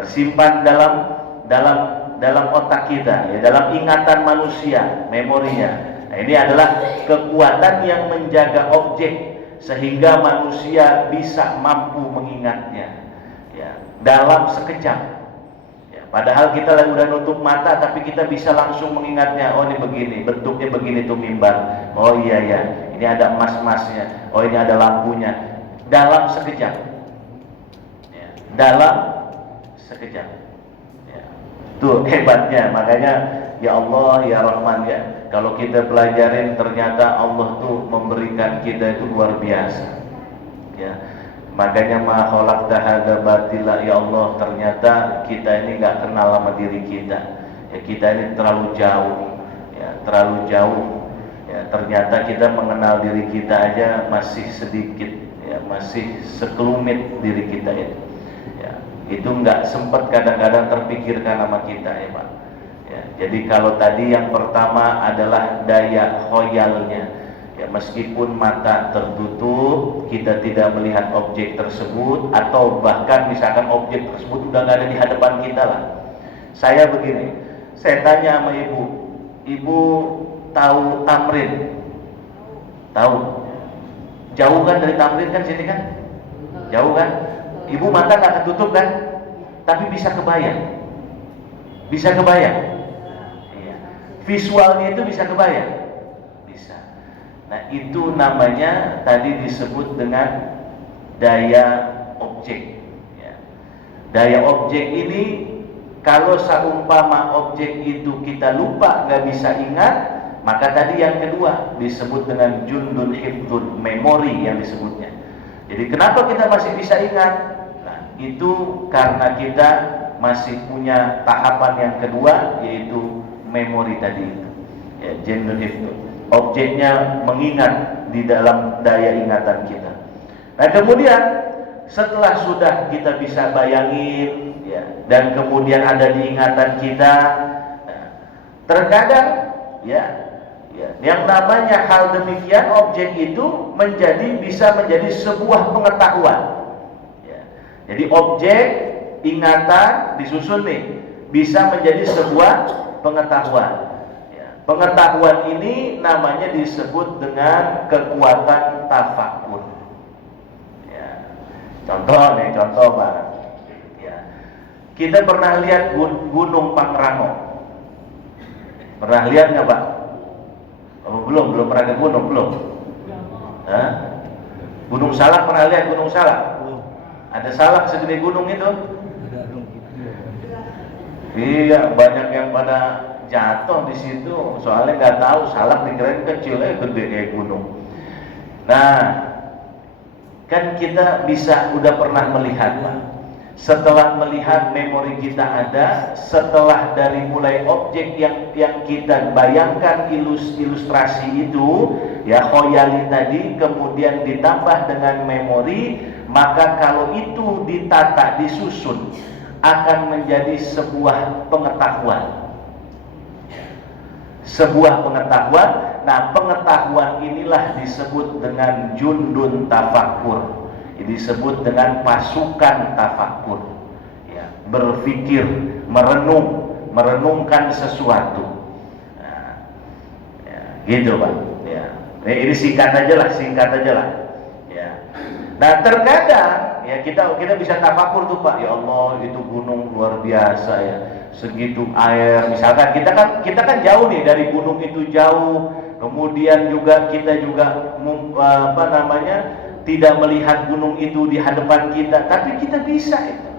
tersimpan dalam otak kita, ya, dalam ingatan manusia, memorinya. Nah, ini adalah kekuatan yang menjaga objek sehingga manusia bisa mampu mengingatnya, ya, dalam sekejap. Ya, padahal kita lagi udah nutup mata, tapi kita bisa langsung mengingatnya. Oh ini begini, bentuknya begini tuh mimbar. Oh iya ya, ini ada emas-emasnya. Oh ini ada lampunya. Dalam sekejap, ya, dalam sekejap. Ya, tuh hebatnya. Makanya ya Allah ya Rahman, ya, kalau kita pelajarin ternyata Allah tuh memberikan kita itu luar biasa, ya. Makanya ma khalaqta hadza batila, ya Allah, ternyata kita ini nggak kenal sama diri kita, ya, kita ini terlalu jauh, ya, terlalu jauh, ya, ternyata kita mengenal diri kita aja masih sedikit, ya, masih sekelumit diri kita itu, ya, itu nggak sempat kadang-kadang terpikirkan sama kita, ya Pak. Ya, jadi kalau tadi yang pertama adalah daya khoyalnya, ya, meskipun mata tertutup, kita tidak melihat objek tersebut, atau bahkan misalkan objek tersebut udah nggak ada di hadapan kita lah. Saya begini, saya tanya sama ibu tahu Tamrin? Tahu? Jauh kan dari Tamrin kan sini kan? Jauh kan? Ibu mata nggak ketutup kan? Tapi bisa kebayang, bisa kebayang. Visualnya itu bisa kebayang, bisa. Nah itu namanya tadi disebut dengan daya objek, ya. Daya objek ini kalau seumpama objek itu kita lupa, nggak bisa ingat, maka tadi yang kedua disebut dengan jundun hifdun, memori yang disebutnya. Jadi kenapa kita masih bisa ingat? Nah itu karena kita masih punya tahapan yang kedua, yaitu memori tadi itu, ya, jundun hifdun. objeknya mengingat di dalam daya ingatan kita. Nah kemudian setelah sudah kita bisa bayangin ya, dan kemudian ada di ingatan kita, terkadang ya, yang namanya hal demikian, objek itu bisa menjadi sebuah pengetahuan ya. Jadi objek ingatan disusun nih bisa menjadi sebuah pengetahuan ya. Pengetahuan ini namanya disebut dengan kekuatan tafakur ya. Contoh Pak ya. Kita pernah lihat Gunung Pangrango. Pernah lihat nggak Pak? Oh, belum pernah ke gunung, belum? Hah? Gunung Salak pernah lihat Gunung Salak? Ada salak segede gunung itu? Iya, banyak yang pada jatuh di situ, soalnya nggak tahu salak dikirain kecil, gede kayak gunung. Nah, kan kita udah pernah melihat Pak. Setelah melihat memori kita ada, setelah dari mulai objek yang kita bayangkan ilustrasi itu ya, khoyali tadi, kemudian ditambah dengan memori, maka kalau itu ditata, disusun, akan menjadi sebuah pengetahuan. Sebuah pengetahuan. Nah, pengetahuan inilah disebut dengan jundun tafakur. Disebut dengan pasukan tafakur ya, berpikir, merenungkan sesuatu. Nah, ya, gitu Pak ya. Ini singkat aja lah ya. Nah terkadang ya kita bisa tafakur tuh Pak, ya Allah itu gunung luar biasa ya, segitu air misalkan, kita kan jauh nih dari gunung itu, jauh, kemudian juga kita tidak melihat gunung itu di hadapan kita, tapi kita bisa itu,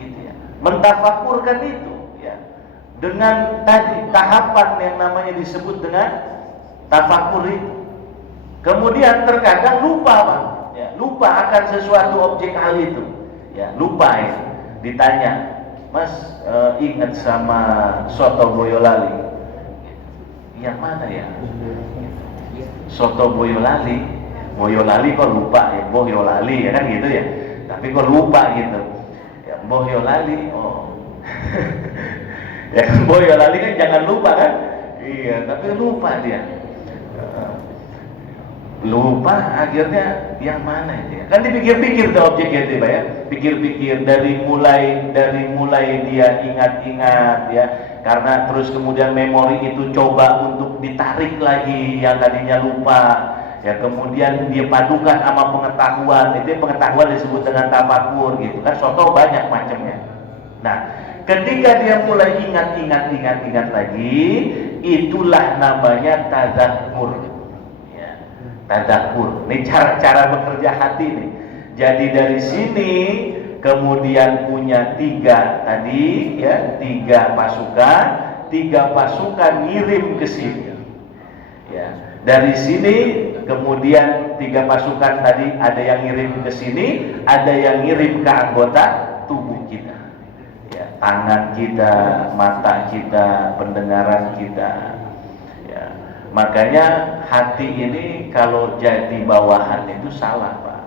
gitu ya, mentafakurkan itu, ya, dengan tadi tahapan yang namanya disebut dengan tafakur itu. Kemudian terkadang lupa Pak, ya, lupa akan sesuatu objek hal itu, ya, lupa ya, ditanya, Mas ingat sama soto Boyolali? Yang mana ya? Soto Boyolali kok lupa ya, Boyolali ya kan gitu ya, tapi kok lupa gitu ya, Boyolali, oh ya kan Boyolali kan jangan lupa kan, iya, tapi lupa dia, lupa akhirnya yang mana itu ya, kan dipikir-pikir tuh objeknya itu Pak ya, pikir-pikir dari mulai dia ingat-ingat ya, karena terus kemudian memori itu coba untuk ditarik lagi yang tadinya lupa ya, kemudian dia padukan sama pengetahuan, itu pengetahuan disebut dengan tafakur gitu kan. Soto banyak macamnya. Nah ketika dia mulai ingat lagi, itulah namanya tadzakur ya, tadzakur. Ini cara bekerja hati nih. Jadi dari sini kemudian punya tiga pasukan ngirim ke sini ya. Dari sini kemudian tiga pasukan tadi, ada yang ngirim ke sini, ada yang ngirim ke anggota tubuh kita ya, tangan kita, mata kita, pendengaran kita ya. Makanya hati ini kalau jadi bawahan itu salah Pak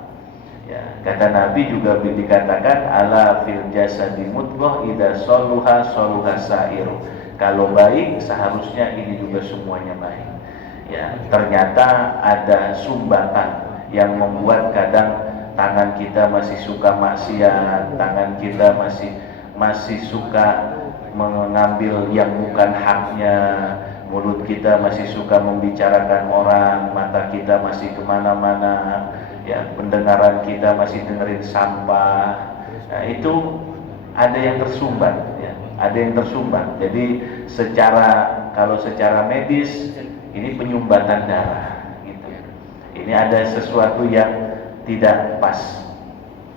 ya. Kata Nabi juga dikatakan, ala fil jasadi mudghah idza soluha sairu. Kalau baik seharusnya ini juga semuanya baik ya. Ternyata ada sumbatan yang membuat kadang tangan kita masih suka maksiat, tangan kita masih suka mengambil yang bukan haknya, mulut kita masih suka membicarakan orang, mata kita masih kemana-mana ya, pendengaran kita masih dengerin sampah. Nah, itu ada yang tersumbat ya, ada yang tersumbat. Jadi kalau secara medis ini penyumbatan darah gitu. Ini ada sesuatu yang tidak pas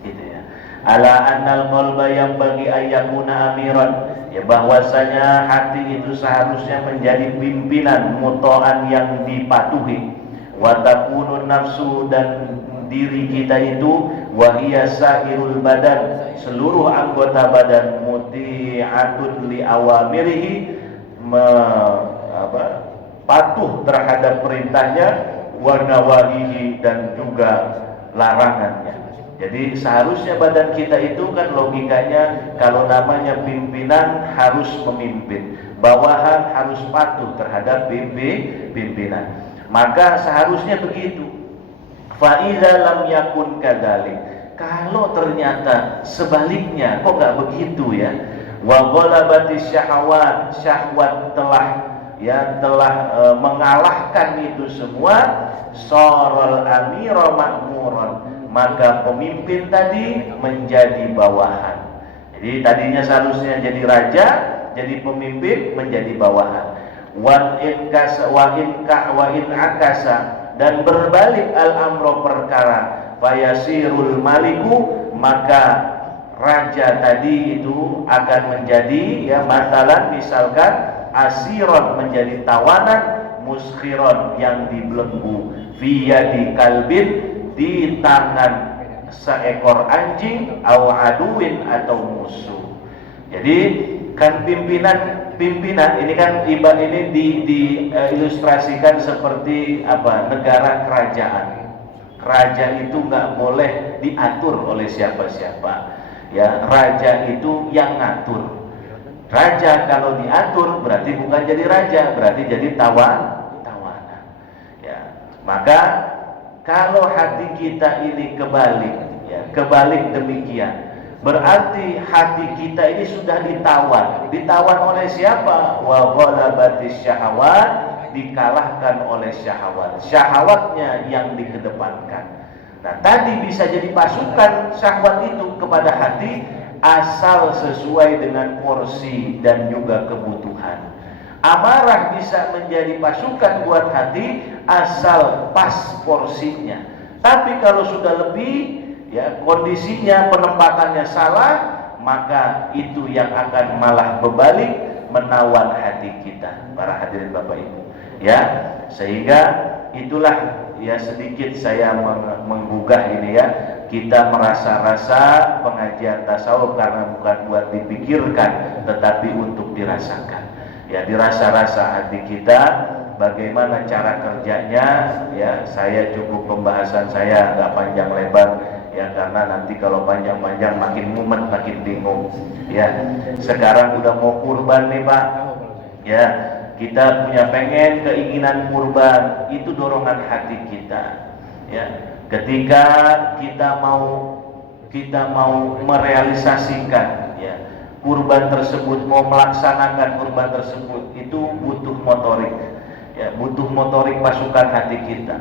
gitu ya. Ala annal qalba yang bagi ayyakuna amiran ya, bahwasanya hati itu seharusnya menjadi pimpinan, mutoan yang dipatuhi. Wa takunu nafsu, dan diri kita itu wahiya sairul badan, seluruh anggota badan, muti'atun li awamirihi, patuh terhadap perintahnya, wa nawahihi, dan juga larangannya. Jadi seharusnya badan kita itu kan logikanya, kalau namanya pimpinan harus memimpin, bawahan harus patuh terhadap pimpinan. Maka seharusnya begitu. Fa idza lam yakun kadzalik, kalau ternyata sebaliknya, kok nggak begitu ya? Wa ghalabatis syahwat, syahwat telah mengalahkan itu semua, sorol amira ma'muran, maka pemimpin tadi menjadi bawahan. Jadi tadinya seharusnya jadi raja, jadi pemimpin menjadi bawahan. Wa in akasa, dan berbalik al-amro perkara, fayasirul maliku, maka raja tadi itu akan menjadi, ya, matalan misalkan asiron, menjadi tawanan, muskhiron, yang dibelenggu, di kalbin, di tangan seekor anjing, au aduin, atau musuh. Jadi kan pimpinan ini kan ini diilustrasikan seperti apa? Negara kerajaan. Raja itu nggak boleh diatur oleh siapa-siapa. Ya, raja itu yang ngatur. Raja kalau diatur berarti bukan jadi raja, berarti jadi tawanan. Ya, maka kalau hati kita ini kebalik, ya, kebalik demikian, berarti hati kita ini sudah ditawan oleh siapa? Wa ghalabatis syahwat, dikalahkan oleh syahwatnya yang dikedepankan. Nah, tadi bisa jadi pasukan syahwat itu kepada hati, asal sesuai dengan porsi dan juga kebutuhan. Amarah bisa menjadi pasukan buat hati, asal pas porsinya. Tapi kalau sudah lebih, ya, kondisinya, penempatannya salah, maka itu yang akan malah berbalik menawan hati kita, para hadirin Bapak Ibu. Ya, sehingga itulah, ya, sedikit saya menggugah ini, ya, kita merasa-rasa pengajian tasawuf karena bukan buat dipikirkan, tetapi untuk dirasakan. Ya, dirasa-rasa hati kita, bagaimana cara kerjanya. Ya, saya cukup pembahasan saya nggak panjang lebar, ya, karena nanti kalau panjang-panjang makin mumet, makin bingung. Ya, sekarang udah mau kurban nih Pak. Ya, kita punya keinginan kurban, itu dorongan hati kita. Ya, ketika kita mau merealisasikan, ya, kurban tersebut, mau melaksanakan kurban tersebut, itu butuh motorik, ya, butuh motorik pasukan hati kita.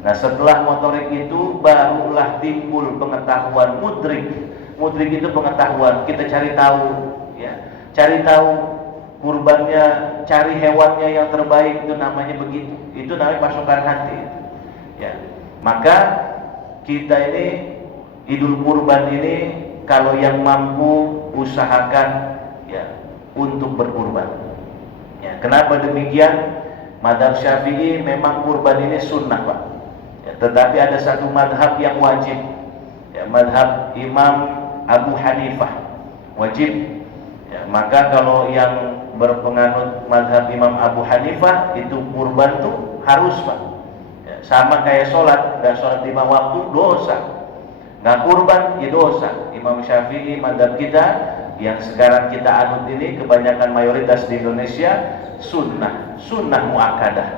Nah, setelah motorik itu barulah timbul pengetahuan mudrik. Mudrik itu pengetahuan, kita cari tahu, ya, cari tahu kurbannya, cari hewannya yang terbaik, itu namanya begitu. Itu namanya pasukan hati. Ya, maka kita ini Idul Kurban ini, kalau yang mampu usahakan, ya, untuk berkurban. Ya, kenapa demikian? Madhab Syafi'i memang kurban ini sunnah Pak. Ya, tetapi ada satu madhab yang wajib. Ya, madhab Imam Abu Hanifah wajib. Ya, maka kalau yang berpenganut madhab Imam Abu Hanifah, itu kurban tuh harus Pak. Ya, sama kayak sholat, nggak sholat 5 waktu dosa, nggak kurban ya dosa. Imam Syafi'i madhab kita yang sekarang kita anut ini, kebanyakan mayoritas di Indonesia, sunnah muakkadah.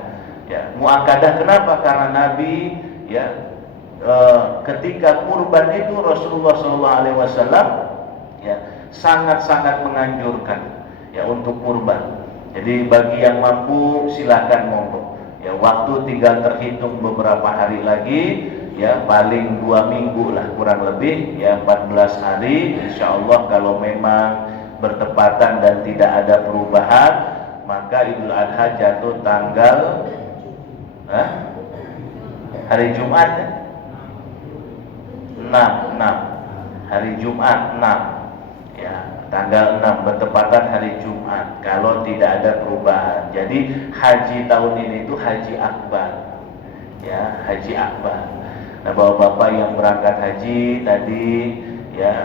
Ya, muakkadah kenapa? Karena Nabi, ya, ketika kurban itu Rasulullah SAW, ya, sangat-sangat menganjurkan, ya, untuk kurban. Jadi bagi yang mampu silakan monggo. Ya, waktu tinggal terhitung beberapa hari lagi, ya, paling 2 minggu lah kurang lebih, ya, 14 hari. Insya Allah kalau memang bertepatan dan tidak ada perubahan, maka Idul Adha jatuh tanggal hari Jumat, ya? 6 hari Jumat 6, ya, tanggal 6 bertepatan hari Jumat kalau tidak ada perubahan. Jadi haji tahun ini itu haji akbar, ya, haji akbar. Nah, bapak-bapak yang berangkat haji tadi, ya,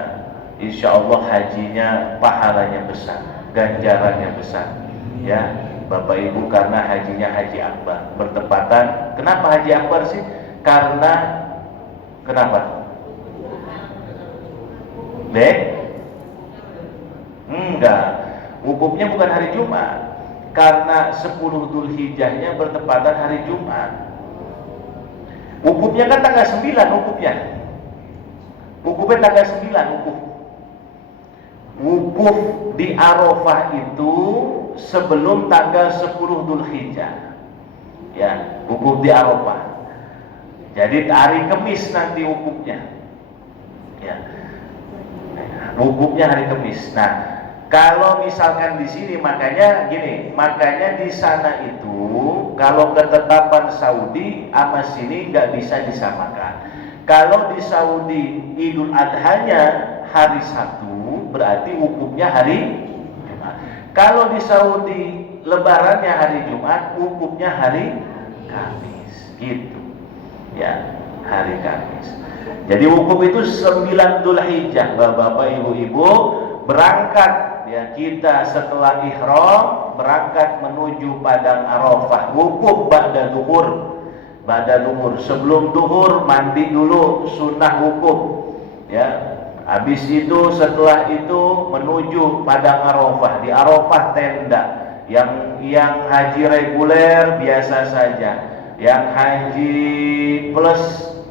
insya Allah hajinya pahalanya besar, ganjarannya besar, ya. Bapak Ibu, karena hajinya Haji Akbar bertepatan. Kenapa Haji Akbar sih? Karena kenapa? Dek? Enggak. Wukufnya bukan hari Jumat. Karena 10 Dzulhijjahnya bertepatan hari Jumat. Wukufnya kan tanggal 9 wukufnya. Wukufnya tanggal 9 wukuf. Wukuf di Arafah itu sebelum tanggal 10 Dzulhijjah. Ya, wukuf di Arafah. Jadi hari Kamis nanti wukufnya. Ya. Wukufnya hari Kamis. Nah, kalau misalkan di sini makanya gini, makanya di sana itu kalau ketetapan Saudi sama sini nggak bisa disamakan. Kalau di Saudi Idul Adhanya hari Sabtu, berarti wukufnya hari Jumat. Kalau di Saudi Lebarannya hari Jumat, wukufnya hari Kamis, gitu. Ya, hari Kamis. Jadi wukuf itu 9 Dzulhijjah, Bapak Ibu-ibu berangkat ya, kita setelah ihram berangkat menuju padang Arafah. Wukuf ba'da duhur. Ba'da duhur, sebelum duhur mandi dulu, sunnah wukuf. Ya. Habis itu setelah itu menuju padang Arafah. Di Arafah tenda. Yang haji reguler biasa saja. Yang haji plus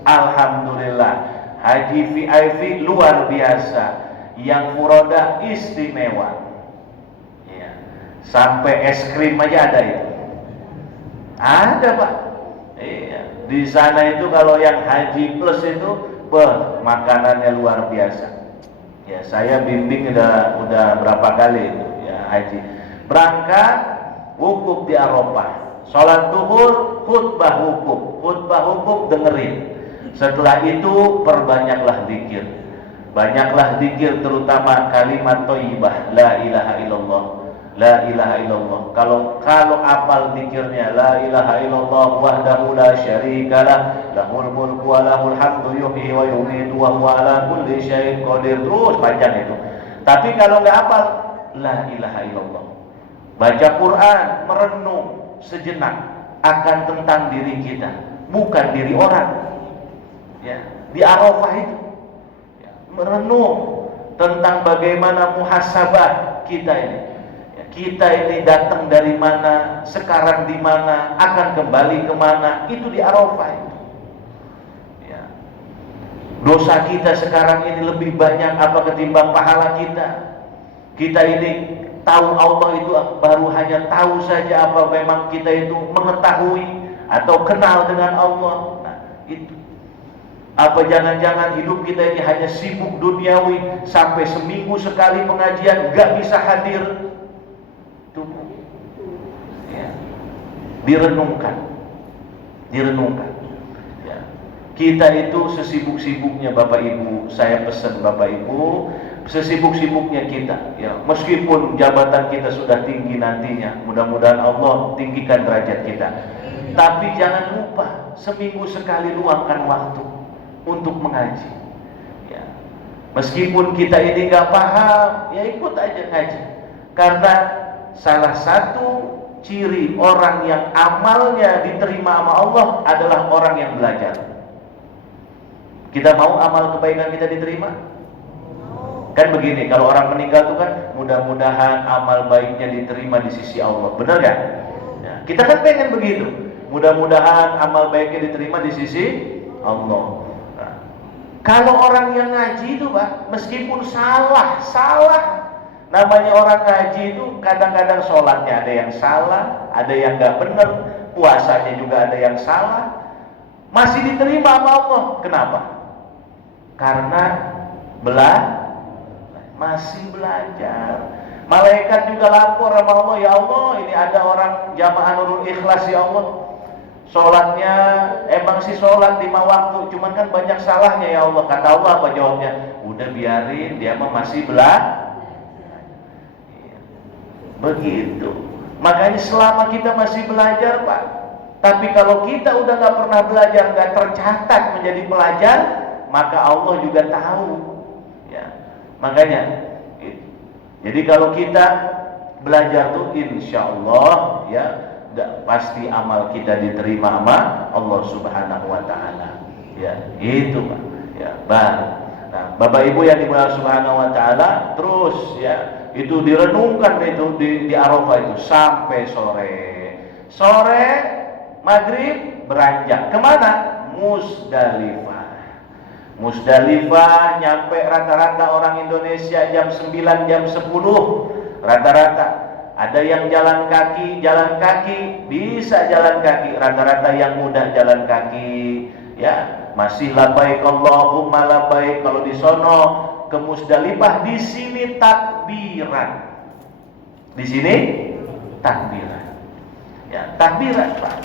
alhamdulillah. Haji VIP luar biasa. Yang furoda istimewa. Ya. Sampai es krim aja ada itu. Ada, Pak. Iya. Di sana itu kalau yang haji plus itu makanannya luar biasa. Ya, saya bimbing udah berapa kali itu ya haji. Berangkat wukuf di Arafah. Salat zuhur, khutbah wukuf dengerin. Setelah itu perbanyaklah zikir. Banyaklah zikir, terutama kalimat thayyibah la ilaha illallah. La ilaha illallah. Kalau apal zikirnya la ilaha illallah wahdahu la syarikalah lahul mulku wa lahul hamdu yuhyi wa yumiitu wa huwa ala kulli syai'in qadir, terus panjang itu. Tapi kalau nggak apal la ilaha illallah, baca Quran, merenung sejenak akan tentang diri kita, bukan diri orang. Ya, di Arafah itu ya, merenung tentang bagaimana muhasabah kita ini. Kita ini datang dari mana, sekarang di mana, akan kembali kemana, itu di Arafah itu. Ya. Dosa kita sekarang ini lebih banyak apa ketimbang pahala kita. Kita ini tahu Allah itu baru hanya tahu saja apa memang kita itu mengetahui atau kenal dengan Allah. Nah, itu. Apa jangan-jangan hidup kita ini hanya sibuk duniawi, sampai seminggu sekali pengajian nggak bisa hadir. Ya. Direnungkan ya. Kita itu sesibuk-sibuknya Bapak Ibu, saya pesan Bapak Ibu, sesibuk-sibuknya kita ya, meskipun jabatan kita sudah tinggi nantinya, mudah-mudahan Allah tinggikan derajat kita, tapi jangan lupa seminggu sekali luangkan waktu untuk mengaji ya. Meskipun kita ini nggak paham ya, ikut aja ngaji, karena salah satu ciri orang yang amalnya diterima sama Allah adalah orang yang belajar. Kita mau amal kebaikan kita diterima? Kan begini, kalau orang meninggal itu kan mudah-mudahan amal baiknya diterima di sisi Allah. Benar gak? Ya, kita kan pengen begitu. Mudah-mudahan amal baiknya diterima di sisi Allah. Nah, kalau orang yang ngaji itu Pak, meskipun salah, namanya orang ngaji itu kadang-kadang sholatnya ada yang salah, ada yang nggak benar, puasanya juga ada yang salah, masih diterima sama Allah. Kenapa? Karena masih belajar. Malaikat juga lapor sama Allah, ya Allah ini ada orang jamaah Nurul Ikhlas ya Allah, sholatnya emang sih sholat 5 waktu, cuman kan banyak salahnya ya Allah. Kata Allah apa jawabnya? Udah biarin, dia mah masih belajar. Begitu. Makanya selama kita masih belajar Pak, tapi kalau kita udah nggak pernah belajar, nggak tercatat menjadi pelajar, maka Allah juga tahu ya. Makanya jadi kalau kita Belajar tuh insya Allah ya pasti amal kita diterima sama Allah Subhanahu Wa Taala. Ya itu Pak. Ya baru. Nah, Bapak Ibu yang dimuliakan Subhanahu Wa Taala, terus ya itu direnungkan itu di Arafah itu sampai sore. Sore maghrib beranjak kemana? Musdalifah. Musdalifah nyampe rata-rata orang Indonesia jam 9, jam 10 rata-rata. Ada yang jalan kaki bisa jalan kaki, rata-rata yang mudah jalan kaki ya, masih labbaik Allahumma labbaik. Kalau di sono ke Musdalifah, di sini takbiran. Di sini takbiran. Ya, takbiran Pak.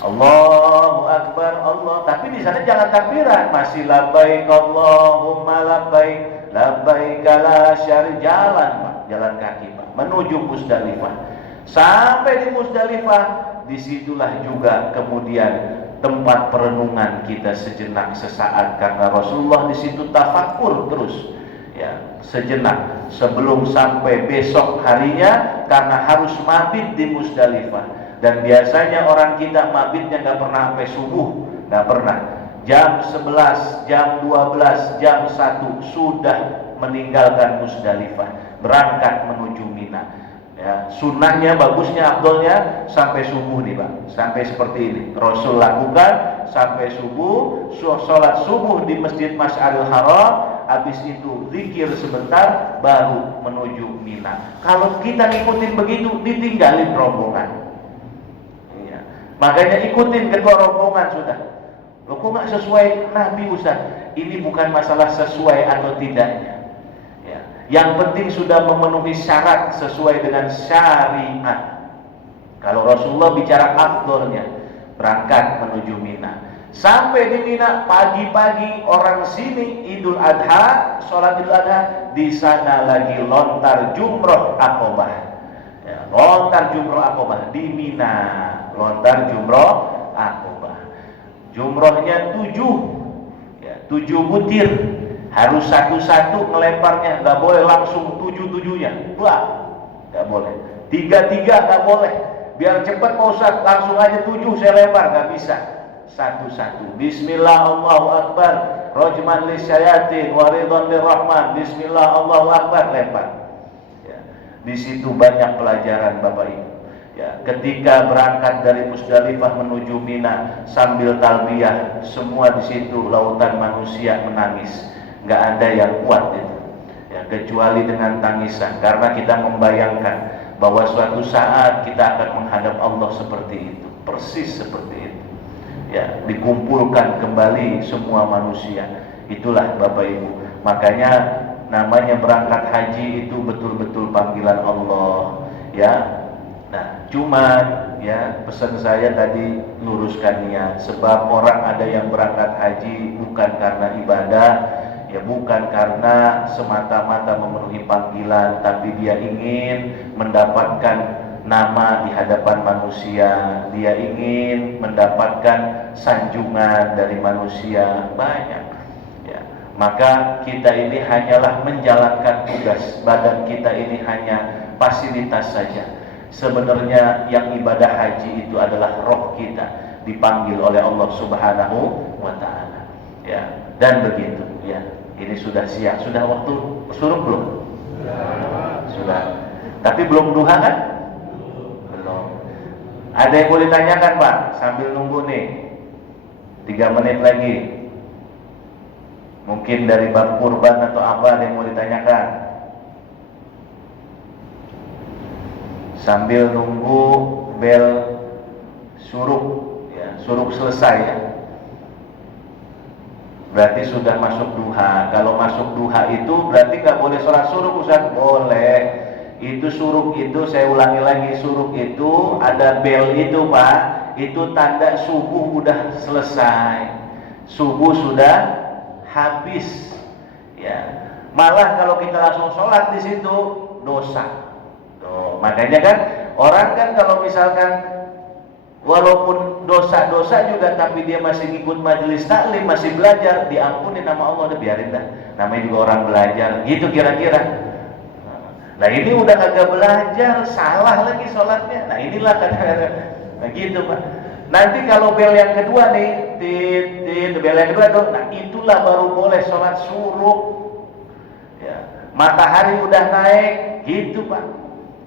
Allahu Akbar Allah. Tapi di sana jangan takbiran, masih labbaik Allahumma labbaik, labbaik la syarika, jalan Pak, jalan kaki Pak, menuju Musdalifah. Sampai di Musdalifah, disitulah juga kemudian tempat perenungan kita sejenak sesaat, karena Rasulullah di situ tafakkur terus ya sejenak sebelum sampai besok harinya, karena harus mabit di Musdalifah. Dan biasanya orang kita mabitnya nggak pernah sampai subuh, nggak pernah. Jam 11, jam 12, jam 1 sudah meninggalkan Musdalifah, berangkat menuju Mina. Ya, sunnahnya, bagusnya, abdolnya sampai subuh nih Pak, sampai seperti ini Rasul lakukan sampai subuh. Sholat subuh di Masjid Masy'aril Haram, habis itu zikir sebentar, baru menuju Mina. Kalau kita ngikutin begitu, ditinggalin rombongan. Ya. Makanya ikutin kedua rombongan sudah. Loh, kok nggak sesuai Nabi Ustaz? Ini bukan masalah sesuai atau tidaknya. Yang penting sudah memenuhi syarat sesuai dengan syariat. Kalau Rasulullah bicara afdolnya, berangkat menuju Mina. Sampai di Mina pagi-pagi, orang sini Idul Adha, sholat Idul Adha, di sana lagi lontar jumroh Aqobah. Ya, lontar jumroh Aqobah di Mina, lontar jumroh Aqobah. Jumrohnya 7 butir. Harus satu-satu melemparnya, nggak boleh langsung 7-7-nya, nggak boleh. 3-3 nggak boleh. Biar cepat Pak Ustaz, langsung aja 7 saya lempar, nggak bisa. Satu-satu. Bismillah Allahu Akbar, rojman lisyayatin, waridhan lirrahman. Bismillah Allahu Akbar, lempar. Ya. Di situ banyak pelajaran Bapak Ibu. Ya, ketika berangkat dari Musdalifah menuju Mina sambil talbiyah, semua di situ lautan manusia menangis. Nggak ada yang kuat itu ya, kecuali dengan tangisan, karena kita membayangkan bahwa suatu saat kita akan menghadap Allah seperti itu, persis seperti itu ya, dikumpulkan kembali semua manusia. Itulah Bapak Ibu, makanya namanya berangkat haji itu betul-betul panggilan Allah ya. Nah, cuman ya pesan saya tadi, luruskan niat. Sebab orang ada yang berangkat haji bukan karena ibadah, ya bukan karena semata-mata memenuhi panggilan, tapi dia ingin mendapatkan nama di hadapan manusia, dia ingin mendapatkan sanjungan dari manusia banyak ya. Maka kita ini hanyalah menjalankan tugas, badan kita ini hanya fasilitas saja. Sebenarnya yang ibadah haji itu adalah roh kita, dipanggil oleh Allah Subhanahu wa Ta'ala ya. Dan begitu ya. Ini sudah siang, sudah waktu suruh belum? Sudah. Tapi belum duha kan? Belum. Ada yang boleh tanyakan Pak? Sambil nunggu nih 3 menit lagi. Mungkin dari bab kurban atau apa, ada yang mau ditanyakan? Sambil nunggu bel suruk ya, suruk selesai ya. Berarti sudah masuk duha. Kalau masuk duha itu berarti nggak boleh sholat suruk Ustaz? Boleh. Itu suruk itu, saya ulangi lagi, suruk itu ada bel itu Pak, itu tanda subuh udah selesai, subuh sudah habis ya. Malah kalau kita langsung sholat di situ dosa. Tuh, makanya kan orang kan kalau misalkan walaupun dosa-dosa juga, tapi dia masih ngikut majelis taklim, masih belajar, diampuni nama Allah, udah biarin dah. Namanya juga orang belajar, gitu kira-kira. Nah ini udah kagak belajar, salah lagi sholatnya. Nah inilah kadang-kadang, nah gitu Pak. Nanti kalau bel yang kedua nih, bel yang kedua tuh, nah itulah baru boleh sholat suruh. Ya, matahari udah naik, gitu Pak.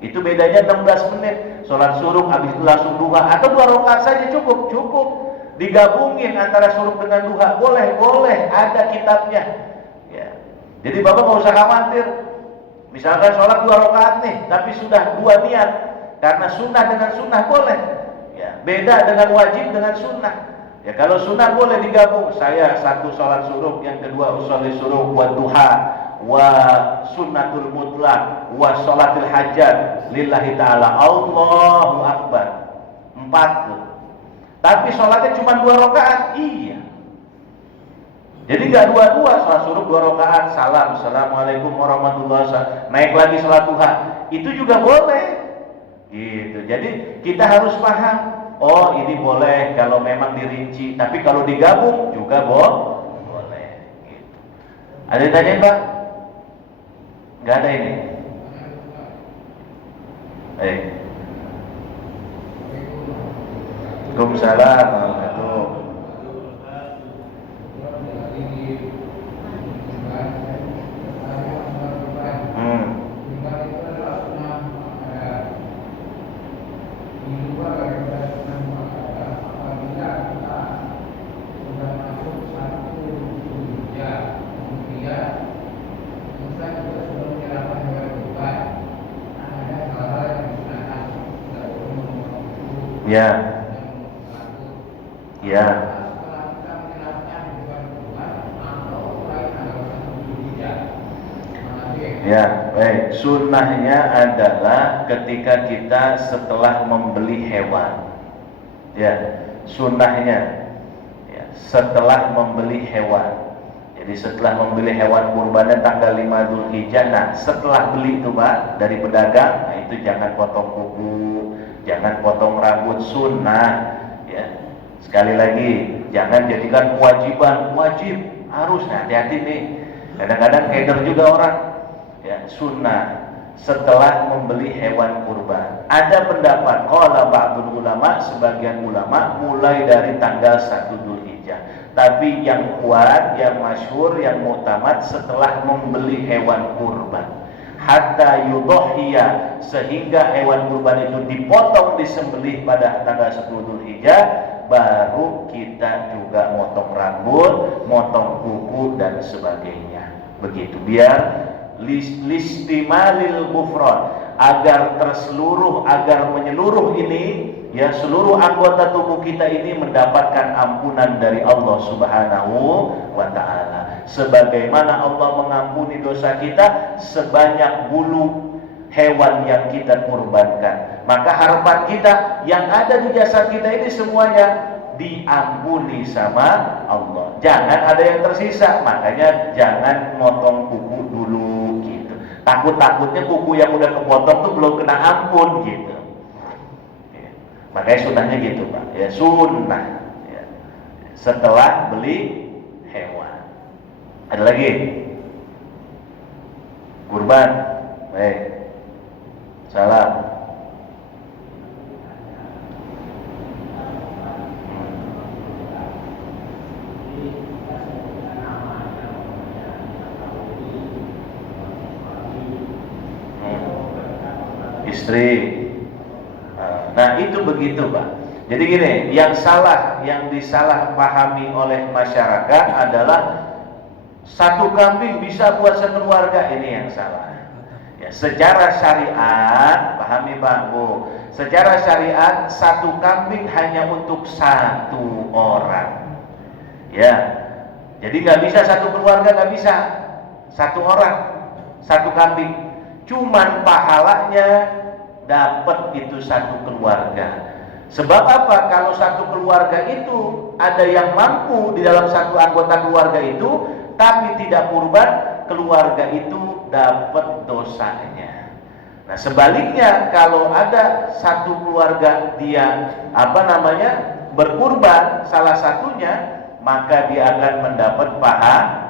Itu bedanya 16 menit. Sholat suruh, habis itu langsung duha, atau 2 rakaat saja cukup. Digabungin antara suruh dengan duha, boleh, ada kitabnya. Ya. Jadi Bapak nggak usah khawatir. Misalkan sholat 2 rakaat nih, tapi sudah 2 niat, karena sunnah dengan sunnah boleh. Ya, beda dengan wajib dengan sunnah. Ya kalau sunnah boleh digabung. Saya satu sholat suruh, yang kedua usolli suruh wa duha wa sunnatul mutlak wa sholatil hajat lillahi ta'ala, Allahu akbar. 4 tuh. Tapi sholatnya cuma 2 rakaat. Iya. Jadi nggak dua-dua, sholat suruh 2 rakaat, salam, assalamualaikum warahmatullahi wabarakatuh, naik lagi sholat duha, itu juga boleh. Gitu. Jadi kita harus paham, oh ini boleh kalau memang dirinci, tapi kalau digabung juga boleh. Gitu. Ada yang tanya Pak? Nggak ada ini. Waalaikumsalam warahmatullahi. Ya. Ya, baik. Sunnahnya adalah ketika kita setelah membeli hewan. Ya, sunnahnya ya, setelah membeli hewan. Jadi setelah membeli hewan kurbannya tanggal 5 Dzulhijjah. Nah, setelah beli itu Pak dari pedagang, nah itu jangan potong kuku, jangan potong rambut, sunnah. Ya, sekali lagi, jangan jadikan kewajiban, wajib harus. Nah, hati-hati nih. Kadang-kadang keder juga orang. Ya, sunnah setelah membeli hewan kurban. Ada pendapat qala ba'dul ulama, sebagian ulama mulai dari tanggal 1 Dzulhijjah. Tapi yang kuat, yang masyhur, yang mu'tamad setelah membeli hewan kurban. Hatta yudhhiya, sehingga hewan kurban itu dipotong, disembelih pada tanggal 10 Dzulhijjah, baru kita juga motong rambut, motong kuku dan sebagainya. Begitu, biar listimalil ghufran, agar terseluruh, agar menyeluruh ini, ya seluruh anggota tubuh kita ini mendapatkan ampunan dari Allah Subhanahu wa ta'ala. Sebagaimana Allah mengampuni dosa kita sebanyak bulu hewan yang kita kurbankan, maka harapan kita yang ada di jasad kita ini semuanya diampuni sama Allah. Jangan ada yang tersisa, makanya jangan motong kuku dulu gitu. Takutnya kuku yang udah kepotong tuh belum kena ampun gitu. Ya. Makanya sunnahnya gitu Pak. Ya sunnah. Ya. Setelah beli hewan. Ada lagi? Kurban. Baik. Salam. Istri. Nah itu begitu Pak. Jadi gini, yang salah, yang disalahpahami oleh masyarakat adalah satu kambing bisa buat sekeluarga, ini yang salah. Ya, secara syariat, pahami Pak Bu, secara syariat satu kambing hanya untuk satu orang. Ya, jadi nggak bisa satu keluarga, nggak bisa satu orang, satu kambing. Cuman pahalanya dapat itu satu keluarga. Sebab apa? Kalau satu keluarga itu ada yang mampu di dalam satu anggota keluarga itu, tapi tidak kurban, keluarga itu dapat dosanya. Nah sebaliknya, kalau ada satu keluarga dia berkurban salah satunya, maka dia akan mendapat pahala.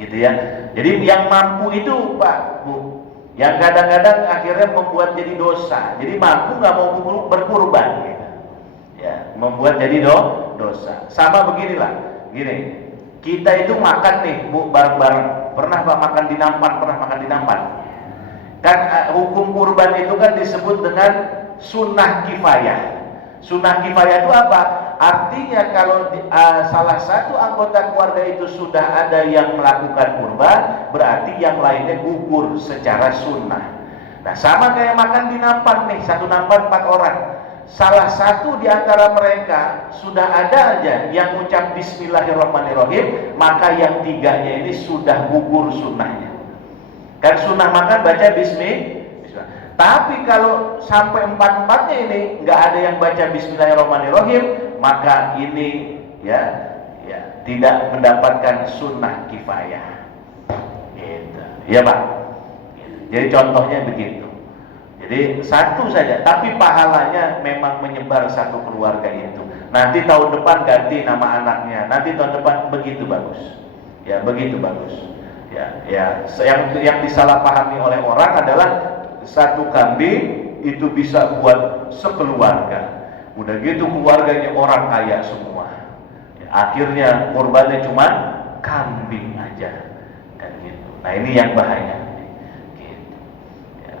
gitu ya. Jadi yang mampu itu Pak Bu, yang kadang-kadang akhirnya membuat jadi dosa. Jadi mampu nggak mau berkurban, gitu. Ya, membuat jadi dosa. Sama beginilah, gini. Kita itu makan nih Bu bareng-bareng. Pernah Pak makan di nampan? Pernah makan di nampan? Kan hukum kurban itu kan disebut dengan sunnah kifayah. Sunnah kifayah itu apa? Artinya kalau salah satu anggota keluarga itu sudah ada yang melakukan kurban, berarti yang lainnya gugur secara sunnah. Nah sama kayak makan di nampan nih, satu nampan 4 orang. Salah satu di antara mereka sudah ada aja yang ucap Bismillahirrahmanirrahim, maka yang 3-nya ini sudah gugur sunnahnya. Kan sunnah makan baca Bismillah. Tapi kalau sampai 4-4-nya ini nggak ada yang baca Bismillahirrahmanirrahim, maka ini ya tidak mendapatkan sunnah kifayah. Gitu. Ya Pak. Gitu. Jadi contohnya begitu. Jadi satu saja, tapi pahalanya memang menyebar satu keluarga itu. Nanti tahun depan ganti nama anaknya, nanti tahun depan begitu bagus. Ya begitu bagus. Ya, yang disalahpahami oleh orang adalah satu kambing itu bisa buat sekeluarga. Udah gitu keluarganya orang kaya semua. Ya, akhirnya korbannya cuma kambing aja, kan gitu. Nah ini yang bahaya. Gitu. Ya.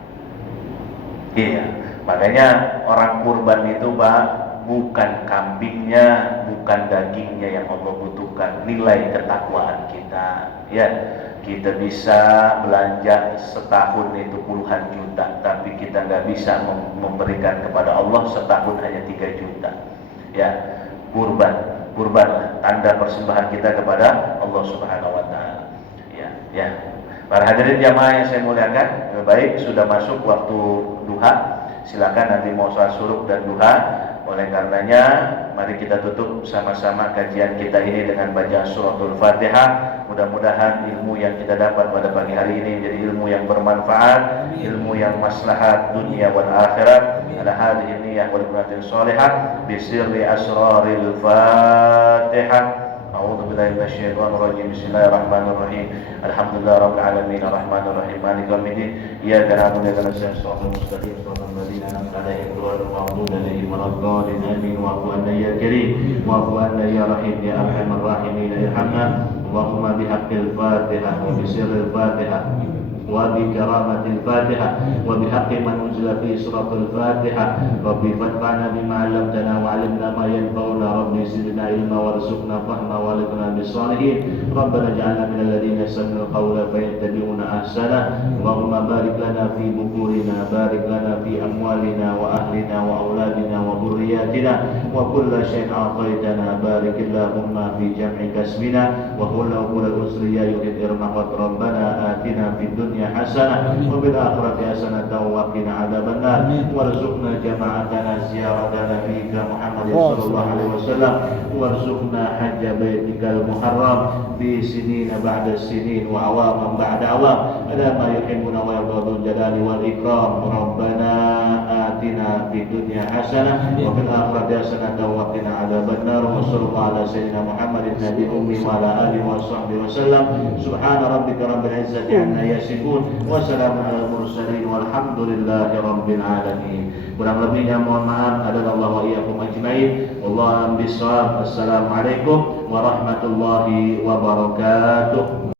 Iya, makanya orang kurban itu Pak bukan kambingnya, bukan dagingnya yang Allah butuhkan, nilai ketakwaan kita. Ya. Kita bisa belanja setahun itu puluhan juta, tapi kita nggak bisa memberikan kepada Allah setahun hanya 3 juta. Ya, kurban tanda persembahan kita kepada Allah Subhanahu Wa Taala. Ya. Para hadirin jamaah yang saya muliakan, baik sudah masuk waktu duha. Silakan nanti mau sholat suruh dan duha. Oleh karenanya, mari kita tutup sama-sama kajian kita ini dengan baca suratul Fatihah. Mudah-mudahan ilmu yang kita dapat pada pagi hari ini menjadi ilmu yang bermanfaat, ilmu yang maslahat dunia wal akhirat. Ala hadhihi niyyah wal niyatin shalihah bi sirri asraril Fatihah. A'udzu billahi minasyaitonir rajim. Bismillahirrahmanirrahim. Alhamdulillahirabbil alamin arrahmanir rahim maliki yaumiddin. Iyyaka na'budu wa iyyaka nasta'in ihdinas siratal mustaqim an'amta 'alaihim ghairil maghdubi 'alaihim waladdallin amin. Wa'fu 'anna ya karim wa'fu 'anna ya rahim ya arhamar rahimin irhamna. Allahumma bihaqqil Fatihah wa bi sirril Fatihah وبكرامة الفاتحة وبحق من أنزل في سورة الفاتحة ربي فانفعنا بما علمتنا وعلمنا ما ينفعنا ربي زدنا علما وارزقنا فهما والقنا بالصالحين ربنا اجعلنا من الذين يستمعون القول فيتبعون أحسنه اللهم بارك لنا في بكورنا بارك لنا في أموالنا وأهلنا وأولادنا وذرياتنا وكل شيء أعطيتنا بارك اللهم في جمع كسبنا وكل الأسر يا يريد إرمقت ربنا آتنا في الدنيا حسنة وفي الآخرة حسنة وقنا عذاب النار وارزقنا جماعتنا زيارة نبيك محمد صلى الله عليه وسلم وارزقنا حج بيتك المحرم بسنين بعد السنين وعواما بعد عوام على ما يحبنا ويرضى ذو الجلال والإكرام ربنا آتنا في الدنيا حسنة وفي الآخرة حسنة وقنا عذاب النار وصلى الله على سيدنا محمد النبي الأمي وعلى آله وصحبه وسلم سبحان ربك رب العزة عما يصفون wassalamu ala mursalin walhamdulillahi rabbil alamin. Kurang lebihnya mohon maaf. Adallahu wa iyyakum ajmain. Wallahu a'lam bishawab. Assalamualaikum warahmatullahi wabarakatuh.